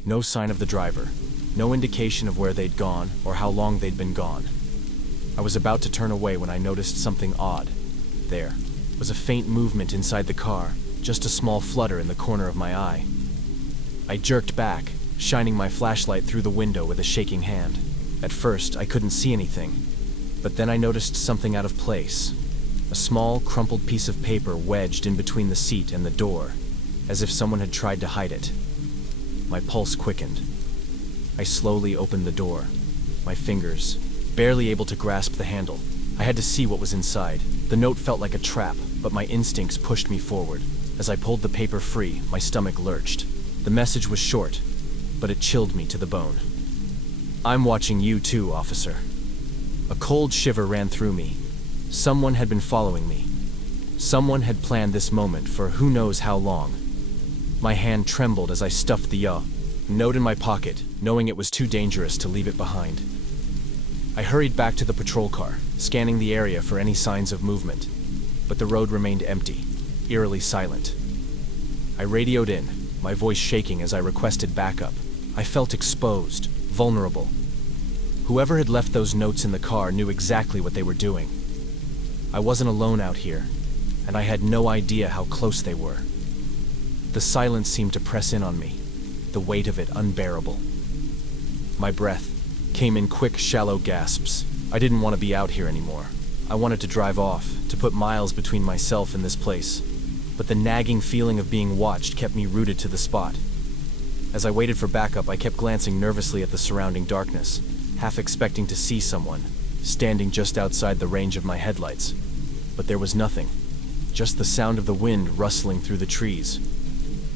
No sign of the driver, no indication of where they'd gone or how long they'd been gone. I was about to turn away when I noticed something odd. There was a faint movement inside the car, just a small flutter in the corner of my eye. I jerked back, shining my flashlight through the window with a shaking hand. At first, I couldn't see anything, but then I noticed something out of place. A small, crumpled piece of paper wedged in between the seat and the door, as if someone had tried to hide it. My pulse quickened. I slowly opened the door, my fingers barely able to grasp the handle. I had to see what was inside. The note felt like a trap, but my instincts pushed me forward. As I pulled the paper free, my stomach lurched. The message was short, but it chilled me to the bone. "I'm watching you too, officer." A cold shiver ran through me. Someone had been following me. Someone had planned this moment for who knows how long. My hand trembled as I stuffed the note in my pocket, knowing it was too dangerous to leave it behind. I hurried back to the patrol car, scanning the area for any signs of movement, but the road remained empty, eerily silent. I radioed in, my voice shaking as I requested backup. I felt exposed, vulnerable. Whoever had left those notes in the car knew exactly what they were doing. I wasn't alone out here, and I had no idea how close they were. The silence seemed to press in on me, the weight of it unbearable. My breath came in quick, shallow gasps. I didn't want to be out here anymore. I wanted to drive off, to put miles between myself and this place. But the nagging feeling of being watched kept me rooted to the spot. As I waited for backup, I kept glancing nervously at the surrounding darkness, half expecting to see someone, standing just outside the range of my headlights. But there was nothing, just the sound of the wind rustling through the trees.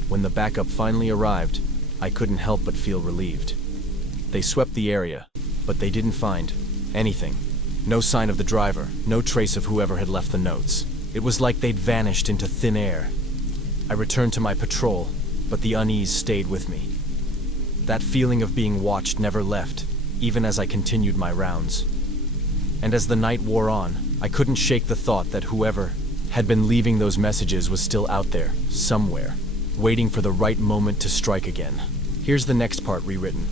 When the backup finally arrived, I couldn't help but feel relieved. They swept the area, but they didn't find anything. No sign of the driver, no trace of whoever had left the notes. It was like they'd vanished into thin air. I returned to my patrol, but the unease stayed with me. That feeling of being watched never left, even as I continued my rounds. And as the night wore on, I couldn't shake the thought that whoever had been leaving those messages was still out there, somewhere, waiting for the right moment to strike again. Here's the next part rewritten.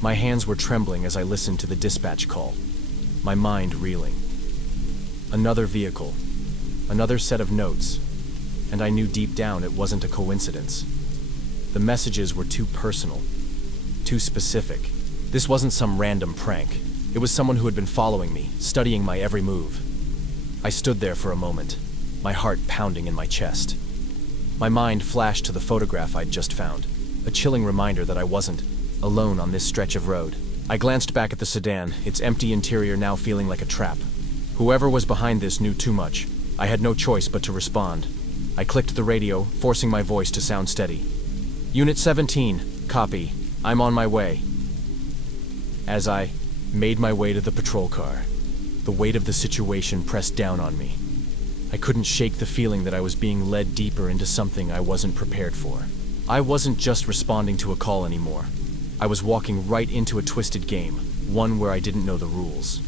My hands were trembling as I listened to the dispatch call, my mind reeling. Another vehicle, another set of notes, and I knew deep down it wasn't a coincidence. The messages were too personal, too specific. This wasn't some random prank. It was someone who had been following me, studying my every move. I stood there for a moment, my heart pounding in my chest. My mind flashed to the photograph I'd just found, a chilling reminder that I wasn't alone on this stretch of road. I glanced back at the sedan, its empty interior now feeling like a trap. Whoever was behind this knew too much. I had no choice but to respond. I clicked the radio, forcing my voice to sound steady. Unit 17, copy. I'm on my way. As I made my way to the patrol car, the weight of the situation pressed down on me. I couldn't shake the feeling that I was being led deeper into something I wasn't prepared for. I wasn't just responding to a call anymore. I was walking right into a twisted game, one where I didn't know the rules.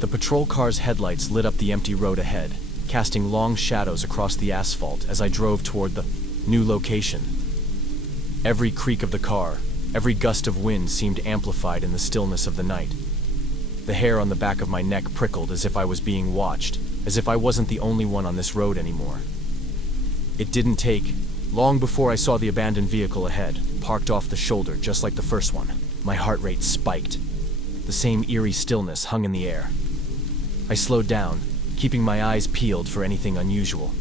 The patrol car's headlights lit up the empty road ahead, casting long shadows across the asphalt as I drove toward the new location. Every creak of the car, every gust of wind seemed amplified in the stillness of the night. The hair on the back of my neck prickled as if I was being watched, as if I wasn't the only one on this road anymore. It didn't take long before I saw the abandoned vehicle ahead, parked off the shoulder just like the first one. My heart rate spiked. The same eerie stillness hung in the air. I slowed down, keeping my eyes peeled for anything unusual.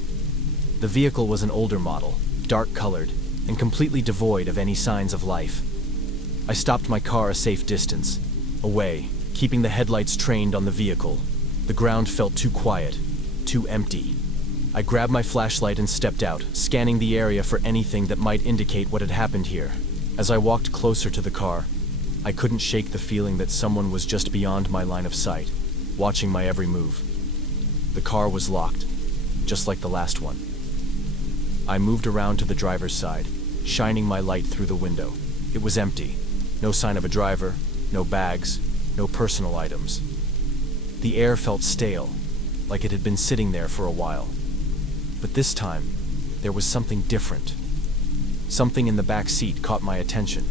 The vehicle was an older model, dark-colored, and completely devoid of any signs of life. I stopped my car a safe distance, away, keeping the headlights trained on the vehicle. The ground felt too quiet, too empty. I grabbed my flashlight and stepped out, scanning the area for anything that might indicate what had happened here. As I walked closer to the car, I couldn't shake the feeling that someone was just beyond my line of sight, watching my every move. The car was locked, just like the last one. I moved around to the driver's side, shining my light through the window. It was empty. No sign of a driver, no bags, no personal items. The air felt stale, like it had been sitting there for a while. But this time, there was something different. Something in the back seat caught my attention.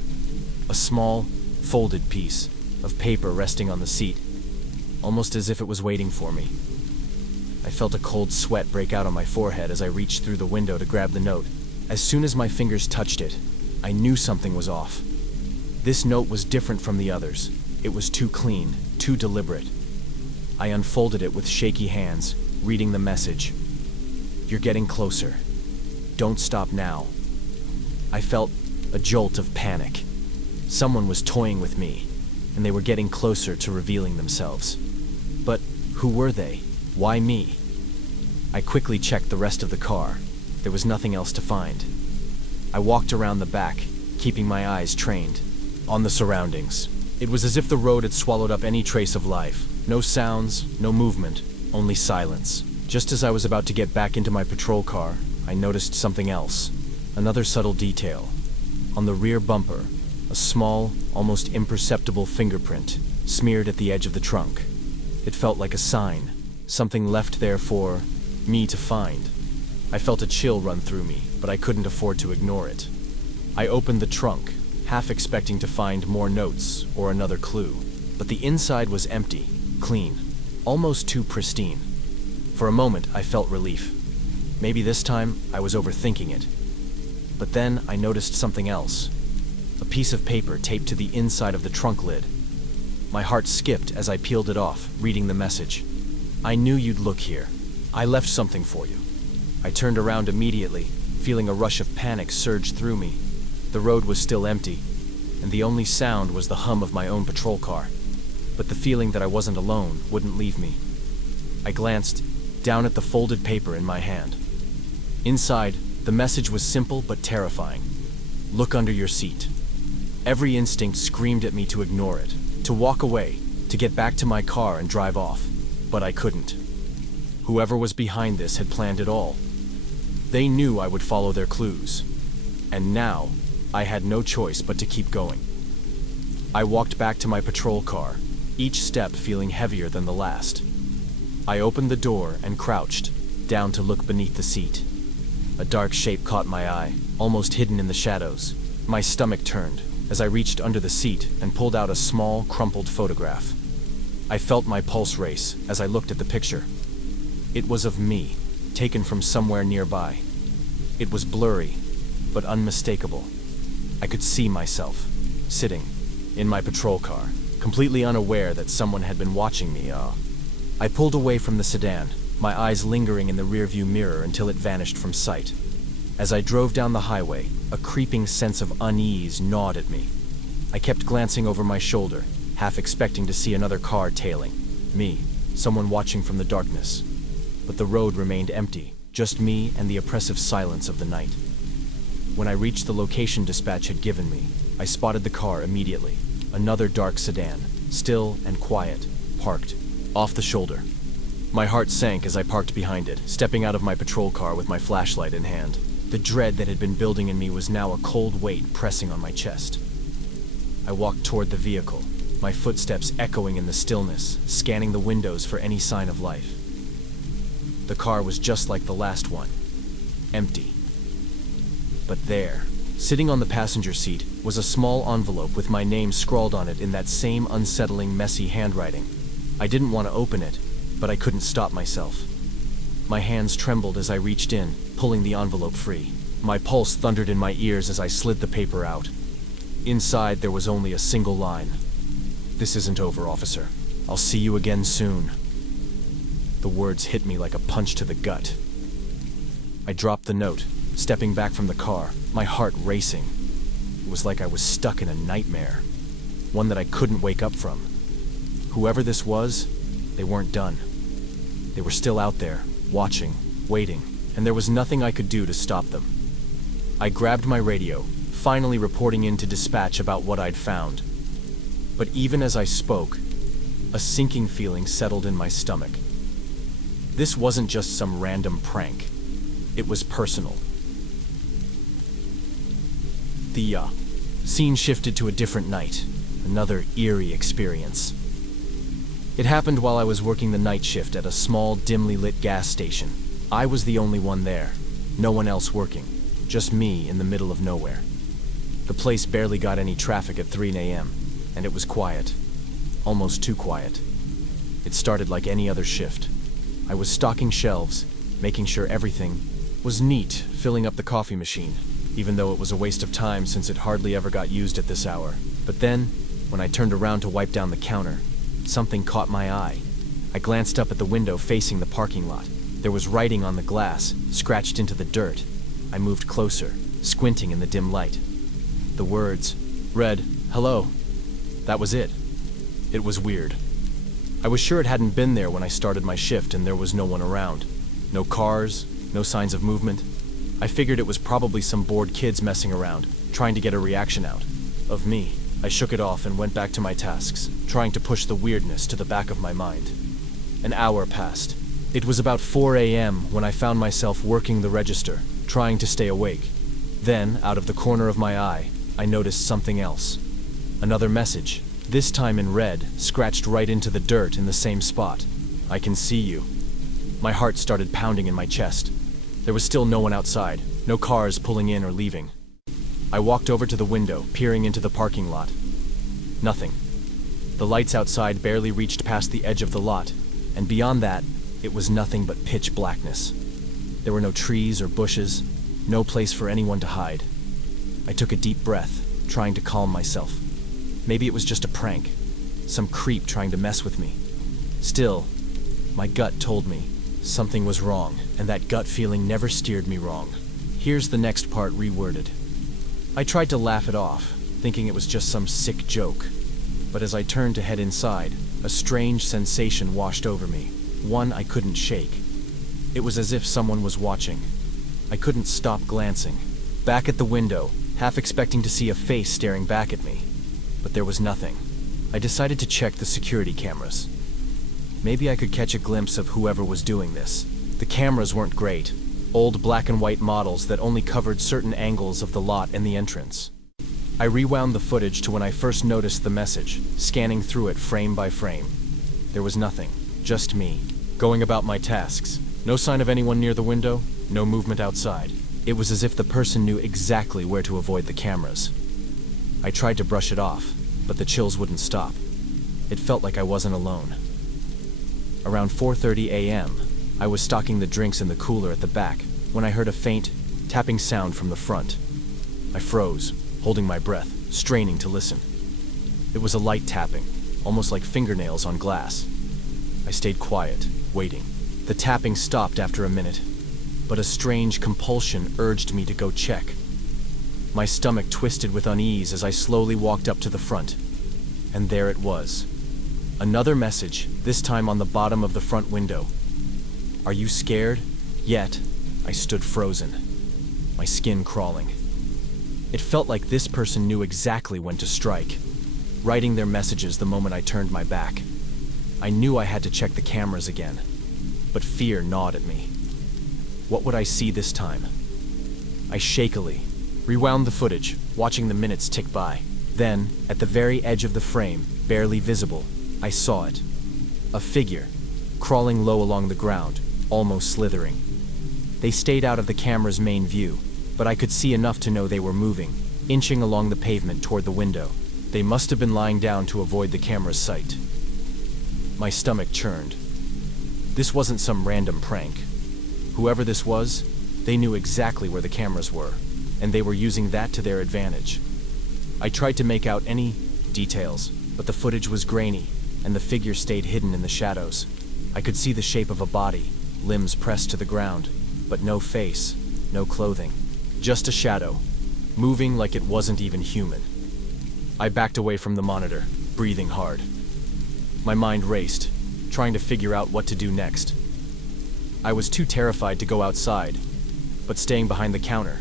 A small, folded piece of paper resting on the seat, almost as if it was waiting for me. I felt a cold sweat break out on my forehead as I reached through the window to grab the note. As soon as my fingers touched it, I knew something was off. This note was different from the others. It was too clean, too deliberate. I unfolded it with shaky hands, reading the message. You're getting closer. Don't stop now. I felt a jolt of panic. Someone was toying with me, and they were getting closer to revealing themselves. But who were they? Why me? I quickly checked the rest of the car. There was nothing else to find. I walked around the back, keeping my eyes trained on the surroundings. It was as if the road had swallowed up any trace of life. No sounds, no movement, only silence. Just as I was about to get back into my patrol car, I noticed something else. Another subtle detail. On the rear bumper, a small, almost imperceptible fingerprint smeared at the edge of the trunk. It felt like a sign, something left there for me to find. I felt a chill run through me, but I couldn't afford to ignore it. I opened the trunk, half expecting to find more notes or another clue, but the inside was empty, clean, almost too pristine. For a moment, I felt relief. Maybe this time I was overthinking it. But then I noticed something else. A piece of paper taped to the inside of the trunk lid. My heart skipped as I peeled it off, reading the message. I knew you'd look here. I left something for you. I turned around immediately, feeling a rush of panic surge through me. The road was still empty, and the only sound was the hum of my own patrol car. But the feeling that I wasn't alone wouldn't leave me. I glanced down at the folded paper in my hand. Inside, the message was simple but terrifying. Look under your seat. Every instinct screamed at me to ignore it, to walk away, to get back to my car and drive off. But I couldn't. Whoever was behind this had planned it all. They knew I would follow their clues. And now, I had no choice but to keep going. I walked back to my patrol car, each step feeling heavier than the last. I opened the door and crouched, down to look beneath the seat. A dark shape caught my eye, almost hidden in the shadows. My stomach turned as I reached under the seat and pulled out a small, crumpled photograph. I felt my pulse race as I looked at the picture. It was of me, taken from somewhere nearby. It was blurry, but unmistakable. I could see myself, sitting in my patrol car, completely unaware that someone had been watching me. I pulled away from the sedan, my eyes lingering in the rearview mirror until it vanished from sight. As I drove down the highway, a creeping sense of unease gnawed at me. I kept glancing over my shoulder, half expecting to see another car tailing me, someone watching from the darkness. but the road remained empty, just me and the oppressive silence of the night. When I reached the location dispatch had given me, I spotted the car immediately. Another dark sedan, still and quiet, parked, off the shoulder. My heart sank as I parked behind it, stepping out of my patrol car with my flashlight in hand. The dread that had been building in me was now a cold weight pressing on my chest. I walked toward the vehicle, my footsteps echoing in the stillness, scanning the windows for any sign of life. The car was just like the last one, empty. But there, sitting on the passenger seat, was a small envelope with my name scrawled on it in that same unsettling, messy handwriting. I didn't want to open it, but I couldn't stop myself. My hands trembled as I reached in, pulling the envelope free. My pulse thundered in my ears as I slid the paper out. Inside, there was only a single line. "This isn't over, officer. I'll see you again soon." The words hit me like a punch to the gut. I dropped the note, stepping back from the car, my heart racing. It was like I was stuck in a nightmare, one that I couldn't wake up from. Whoever this was, they weren't done. They were still out there, watching, waiting, and there was nothing I could do to stop them. I grabbed my radio, finally reporting in to dispatch about what I'd found. But even as I spoke, a sinking feeling settled in my stomach. This wasn't just some random prank. It was personal. The scene shifted to a different night, another eerie experience. It happened while I was working the night shift at a small, dimly lit gas station. I was the only one there, no one else working, just me in the middle of nowhere. The place barely got any traffic at 3 a.m., and it was quiet, almost too quiet. It started like any other shift. I was stocking shelves, making sure everything was neat, filling up the coffee machine, even though it was a waste of time since it hardly ever got used at this hour. But then, when I turned around to wipe down the counter, something caught my eye. I glanced up at the window facing the parking lot. There was writing on the glass, scratched into the dirt. I moved closer, squinting in the dim light. The words read, "Hello." That was it. It was weird. I was sure it hadn't been there when I started my shift and there was no one around. No cars, no signs of movement. I figured it was probably some bored kids messing around, trying to get a reaction out of me. I shook it off and went back to my tasks, trying to push the weirdness to the back of my mind. An hour passed. It was about 4 a.m. when I found myself working the register, trying to stay awake. Then, out of the corner of my eye, I noticed something else. Another message, this time in red, scratched right into the dirt in the same spot. "I can see you." My heart started pounding in my chest. There was still no one outside, no cars pulling in or leaving. I walked over to the window, peering into the parking lot. Nothing. The lights outside barely reached past the edge of the lot, and beyond that, it was nothing but pitch blackness. There were no trees or bushes, no place for anyone to hide. I took a deep breath, trying to calm myself. Maybe it was just a prank, some creep trying to mess with me. Still, my gut told me something was wrong, and that gut feeling never steered me wrong. Here's the next part reworded. I tried to laugh it off, thinking it was just some sick joke. But as I turned to head inside, a strange sensation washed over me, one I couldn't shake. It was as if someone was watching. I couldn't stop glancing. Back at the window, half expecting to see a face staring back at me. But there was nothing. I decided to check the security cameras. Maybe I could catch a glimpse of whoever was doing this. The cameras weren't great. Old black and white models that only covered certain angles of the lot and the entrance. I rewound the footage to when I first noticed the message, scanning through it frame by frame. There was nothing, just me, going about my tasks. No sign of anyone near the window, no movement outside. It was as if the person knew exactly where to avoid the cameras. I tried to brush it off, but the chills wouldn't stop. It felt like I wasn't alone. Around 4:30 a.m., I was stocking the drinks in the cooler at the back when I heard a faint, tapping sound from the front. I froze, holding my breath, straining to listen. It was a light tapping, almost like fingernails on glass. I stayed quiet, waiting. The tapping stopped after a minute, but a strange compulsion urged me to go check. My stomach twisted with unease as I slowly walked up to the front. And there it was. Another message, this time on the bottom of the front window. Are you scared? Yet, I stood frozen, my skin crawling. It felt like this person knew exactly when to strike, writing their messages the moment I turned my back. I knew I had to check the cameras again, but fear gnawed at me. What would I see this time? I shakily rewound the footage, watching the minutes tick by. Then, at the very edge of the frame, barely visible, I saw it. A figure, crawling low along the ground, almost slithering. They stayed out of the camera's main view, but I could see enough to know they were moving, inching along the pavement toward the window. They must have been lying down to avoid the camera's sight. My stomach churned. This wasn't some random prank. Whoever this was, they knew exactly where the cameras were, and they were using that to their advantage. I tried to make out any details, but the footage was grainy, and the figure stayed hidden in the shadows. I could see the shape of a body, limbs pressed to the ground, but no face, no clothing. Just a shadow, moving like it wasn't even human. I backed away from the monitor, breathing hard. My mind raced, trying to figure out what to do next. I was too terrified to go outside, but staying behind the counter,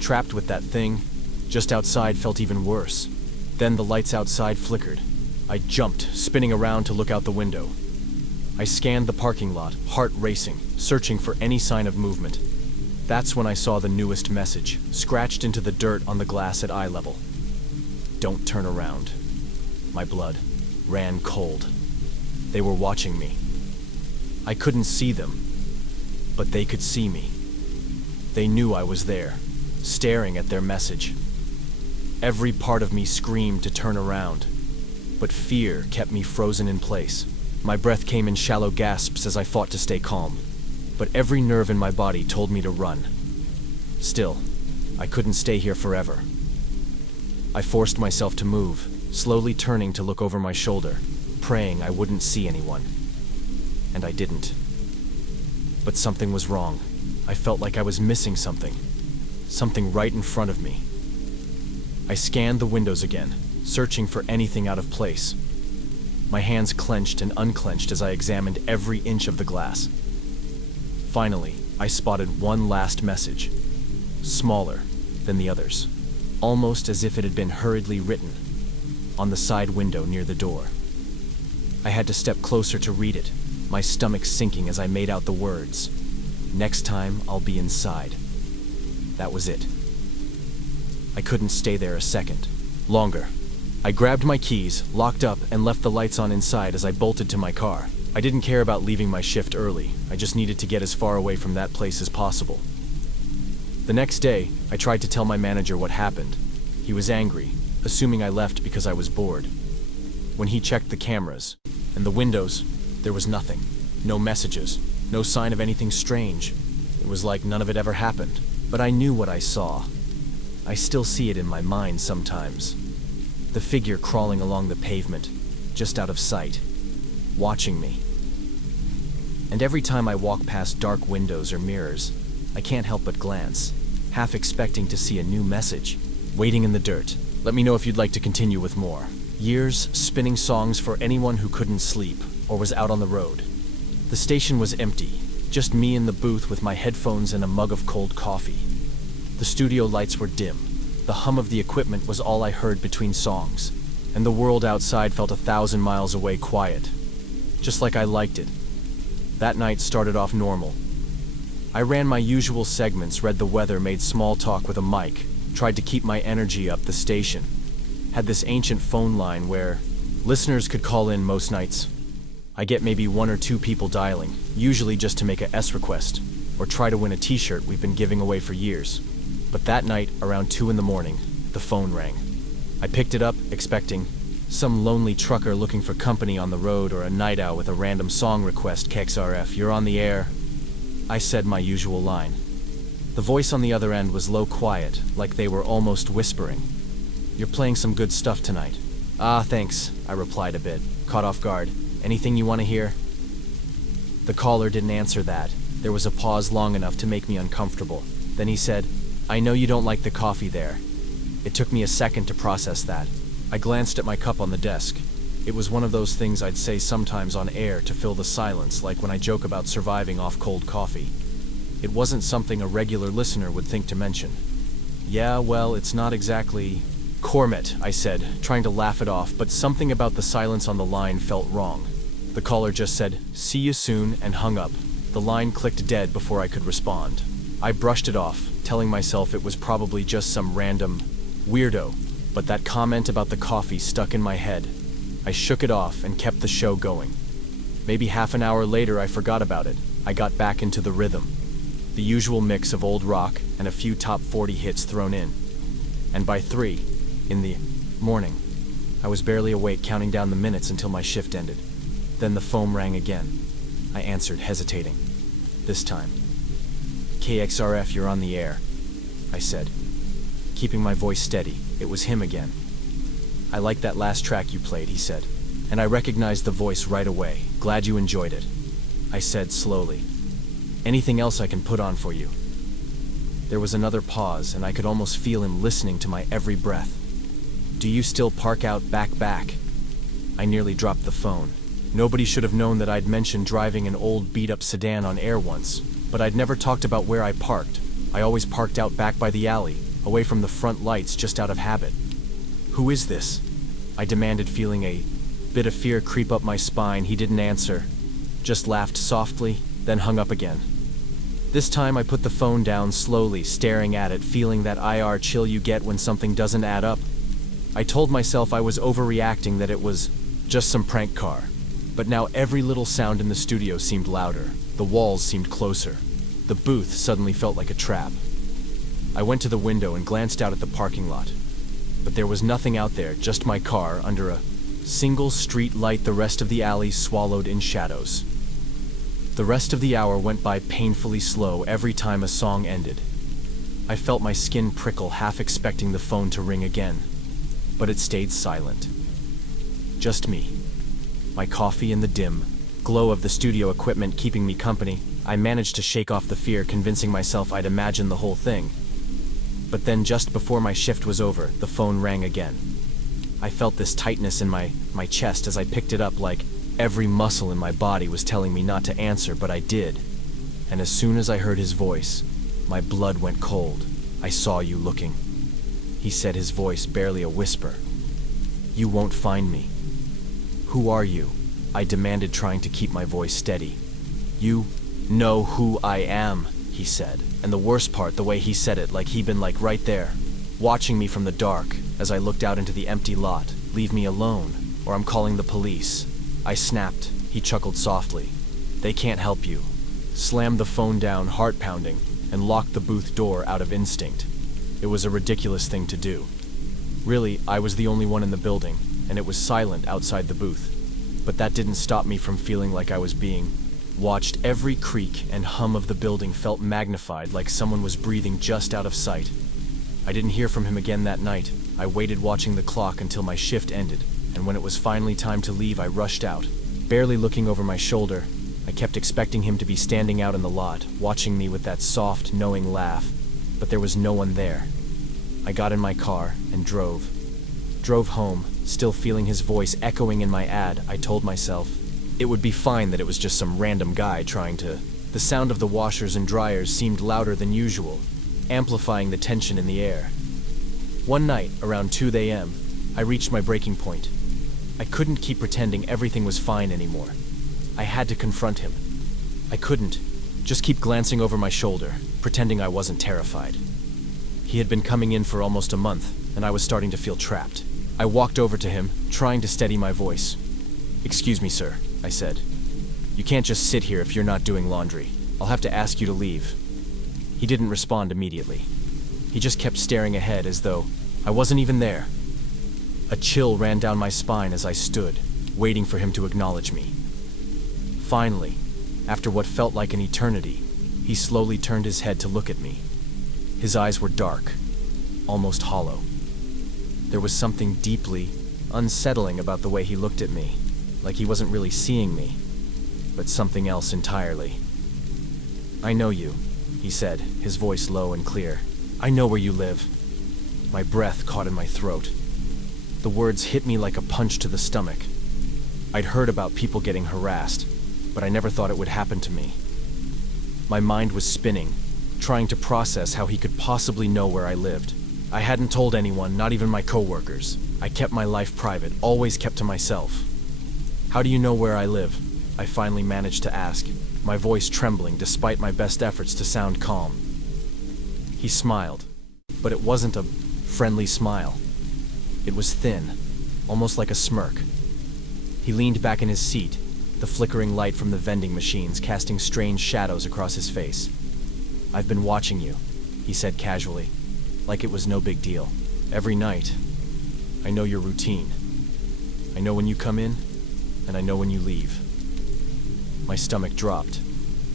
trapped with that thing, just outside felt even worse. Then the lights outside flickered. I jumped, spinning around to look out the window. I scanned the parking lot, heart racing, searching for any sign of movement. That's when I saw the newest message, scratched into the dirt on the glass at eye level. Don't turn around. My blood ran cold. They were watching me. I couldn't see them, but they could see me. They knew I was there, staring at their message. Every part of me screamed to turn around, but fear kept me frozen in place. My breath came in shallow gasps as I fought to stay calm, but every nerve in my body told me to run. Still, I couldn't stay here forever. I forced myself to move, slowly turning to look over my shoulder, praying I wouldn't see anyone. And I didn't. But something was wrong. I felt like I was missing something. Something right in front of me. I scanned the windows again, searching for anything out of place. My hands clenched and unclenched as I examined every inch of the glass. Finally, I spotted one last message, smaller than the others, almost as if it had been hurriedly written, on the side window near the door. I had to step closer to read it, my stomach sinking as I made out the words, "Next time, I'll be inside." That was it. I couldn't stay there a second longer. I grabbed my keys, locked up, and left the lights on inside as I bolted to my car. I didn't care about leaving my shift early. I just needed to get as far away from that place as possible. The next day, I tried to tell my manager what happened. He was angry, assuming I left because I was bored. When he checked the cameras and the windows, there was nothing. No messages, no sign of anything strange. It was like none of it ever happened. But I knew what I saw. I still see it in my mind sometimes. The figure crawling along the pavement, just out of sight, watching me. And every time I walk past dark windows or mirrors, I can't help but glance, half expecting to see a new message, waiting in the dirt. Let me know if you'd like to continue with more. Years spinning songs for anyone who couldn't sleep or was out on the road. The station was empty, just me in the booth with my headphones and a mug of cold coffee. The studio lights were dim. The hum of the equipment was all I heard between songs, and the world outside felt 1,000 miles away quiet, just like I liked it. That night started off normal. I ran my usual segments, read the weather, made small talk with a mic, tried to keep my energy up. The station had this ancient phone line where listeners could call in most nights. I get maybe 1 or 2 people dialing, usually just to make a S request, or try to win a t-shirt we've been giving away for years. But that night, around 2 in the morning, the phone rang. I picked it up, expecting some lonely trucker looking for company on the road or a night owl with a random song request. "KXRF, you're on the air," I said my usual line. The voice on the other end was low, quiet, like they were almost whispering. "You're playing some good stuff tonight." "Ah, thanks," I replied, a bit caught off guard. "Anything you want to hear?" The caller didn't answer that. There was a pause long enough to make me uncomfortable. Then he said, "I know you don't like the coffee there." It took me a second to process that. I glanced at my cup on the desk. It was one of those things I'd say sometimes on air to fill the silence, like when I joke about surviving off cold coffee. It wasn't something a regular listener would think to mention. Yeah, well, it's not exactly... Cormet, I said, trying to laugh it off, but something about the silence on the line felt wrong. The caller just said, "See you soon," and hung up. The line clicked dead before I could respond. I brushed it off, telling myself it was probably just some random weirdo, but that comment about the coffee stuck in my head. I shook it off and kept the show going. Maybe half an hour later I forgot about it. I got back into the rhythm. The usual mix of old rock and a few top 40 hits thrown in. And by 3 in the morning, I was barely awake, counting down the minutes until my shift ended. Then the phone rang again. I answered, hesitating. This time. "KXRF, you're on the air," I said, keeping my voice steady. It was him again. "I liked that last track you played," he said, and I recognized the voice right away. "Glad you enjoyed it," I said slowly. "Anything else I can put on for you?" There was another pause, and I could almost feel him listening to my every breath. "Do you still park out back?" I nearly dropped the phone. Nobody should have known that I'd mentioned driving an old beat-up sedan on air once, but I'd never talked about where I parked. I always parked out back by the alley, away from the front lights, just out of habit. "Who is this?" I demanded, feeling a bit of fear creep up my spine. He didn't answer, just laughed softly, then hung up again. This time I put the phone down slowly, staring at it, feeling that IR chill you get when something doesn't add up. I told myself I was overreacting, that it was just some prank car. But now every little sound in the studio seemed louder. The walls seemed closer. The booth suddenly felt like a trap. I went to the window and glanced out at the parking lot. But there was nothing out there, just my car under a single street light, the rest of the alley swallowed in shadows. The rest of the hour went by painfully slow every time a song ended. I felt my skin prickle, half expecting the phone to ring again. But it stayed silent. Just me. My coffee and the dim glow of the studio equipment keeping me company. I managed to shake off the fear, convincing myself I'd imagined the whole thing. But then, just before my shift was over, the phone rang again. I felt this tightness in my chest as I picked it up, like every muscle in my body was telling me not to answer, but I did. And as soon as I heard his voice, my blood went cold. "I saw you looking," he said, his voice barely a whisper. "You won't find me." "Who are you?" I demanded, trying to keep my voice steady. "You know who I am," he said. And the worst part, the way he said it, like he'd been right there, watching me from the dark as I looked out into the empty lot. "Leave me alone, or I'm calling the police." I snapped. He chuckled softly. "They can't help you." Slammed the phone down, heart pounding, and locked the booth door out of instinct. It was a ridiculous thing to do. Really, I was the only one in the building, and it was silent outside the booth. But that didn't stop me from feeling like I was being watched. Every creak and hum of the building felt magnified, like someone was breathing just out of sight. I didn't hear from him again that night. I waited, watching the clock, until my shift ended, and when it was finally time to leave, I rushed out, barely looking over my shoulder. I kept expecting him to be standing out in the lot, watching me with that soft, knowing laugh, but there was no one there. I got in my car and drove home, still feeling his voice echoing in my ad. I told myself it would be fine, that it was just some random guy trying to... The sound of the washers and dryers seemed louder than usual, amplifying the tension in the air. One night, around 2 a.m., I reached my breaking point. I couldn't keep pretending everything was fine anymore. I had to confront him. I couldn't just keep glancing over my shoulder, pretending I wasn't terrified. He had been coming in for almost a month, and I was starting to feel trapped. I walked over to him, trying to steady my voice. "Excuse me, sir," I said. "You can't just sit here if you're not doing laundry. I'll have to ask you to leave." He didn't respond immediately. He just kept staring ahead, as though I wasn't even there. A chill ran down my spine as I stood, waiting for him to acknowledge me. Finally, after what felt like an eternity, he slowly turned his head to look at me. His eyes were dark, almost hollow. There was something deeply unsettling about the way he looked at me, like he wasn't really seeing me, but something else entirely. "I know you," he said, his voice low and clear. "I know where you live." My breath caught in my throat. The words hit me like a punch to the stomach. I'd heard about people getting harassed, but I never thought it would happen to me. My mind was spinning, trying to process how he could possibly know where I lived. I hadn't told anyone, not even my coworkers. I kept my life private, always kept to myself. "How do you know where I live?" I finally managed to ask, my voice trembling despite my best efforts to sound calm. He smiled, but it wasn't a friendly smile. It was thin, almost like a smirk. He leaned back in his seat, the flickering light from the vending machines casting strange shadows across his face. "I've been watching you," he said casually, like it was no big deal. "Every night. I know your routine. I know when you come in, and I know when you leave." My stomach dropped.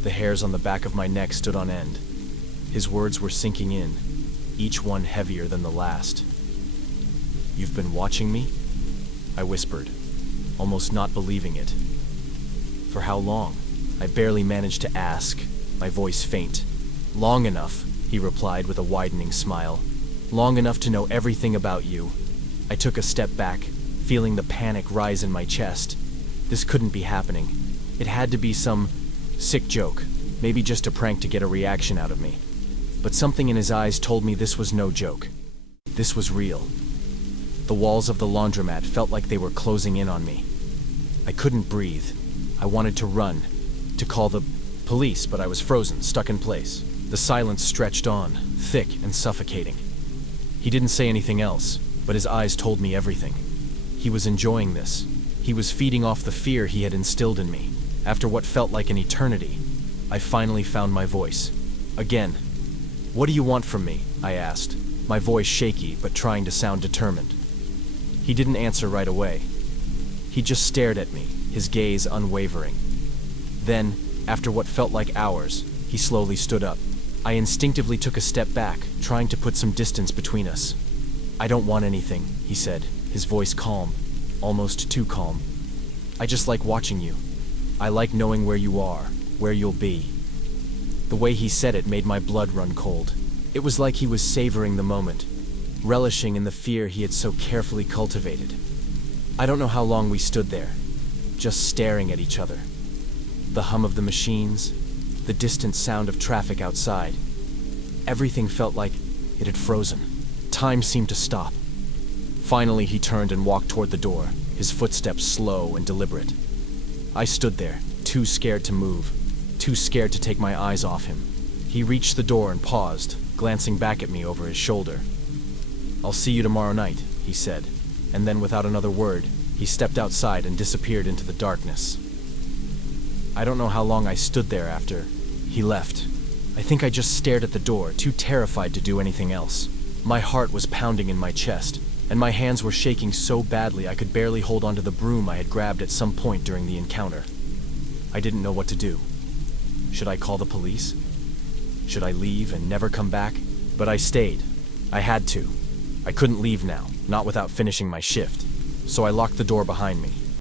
The hairs on the back of my neck stood on end. His words were sinking in, each one heavier than the last. "You've been watching me?" I whispered, almost not believing it. "For how long?" I barely managed to ask, my voice faint. "Long enough," he replied with a widening smile. "Long enough to know everything about you." I took a step back, feeling the panic rise in my chest. This couldn't be happening. It had to be some sick joke, maybe just a prank to get a reaction out of me. But something in his eyes told me this was no joke. This was real. The walls of the laundromat felt like they were closing in on me. I couldn't breathe. I wanted to run, to call the police, but I was frozen, stuck in place. The silence stretched on, thick and suffocating. He didn't say anything else, but his eyes told me everything. He was enjoying this. He was feeding off the fear he had instilled in me. After what felt like an eternity, I finally found my voice. Again. "What do you want from me?" I asked, my voice shaky but trying to sound determined. He didn't answer right away. He just stared at me, his gaze unwavering. Then, after what felt like hours, he slowly stood up. I instinctively took a step back, trying to put some distance between us. "I don't want anything," he said, his voice calm, almost too calm. "I just like watching you. I like knowing where you are, where you'll be." The way he said it made my blood run cold. It was like he was savoring the moment, relishing in the fear he had so carefully cultivated. I don't know how long we stood there, just staring at each other. The hum of the machines, the distant sound of traffic outside. Everything felt like it had frozen. Time seemed to stop. Finally, he turned and walked toward the door, his footsteps slow and deliberate. I stood there, too scared to move, too scared to take my eyes off him. He reached the door and paused, glancing back at me over his shoulder. "I'll see you tomorrow night," he said, and then without another word, he stepped outside and disappeared into the darkness. I don't know how long I stood there after he left. I think I just stared at the door, too terrified to do anything else. My heart was pounding in my chest, and my hands were shaking so badly I could barely hold onto the broom I had grabbed at some point during the encounter. I didn't know what to do. Should I call the police? Should I leave and never come back? But I stayed. I had to. I couldn't leave now, not without finishing my shift. So I locked the door behind me.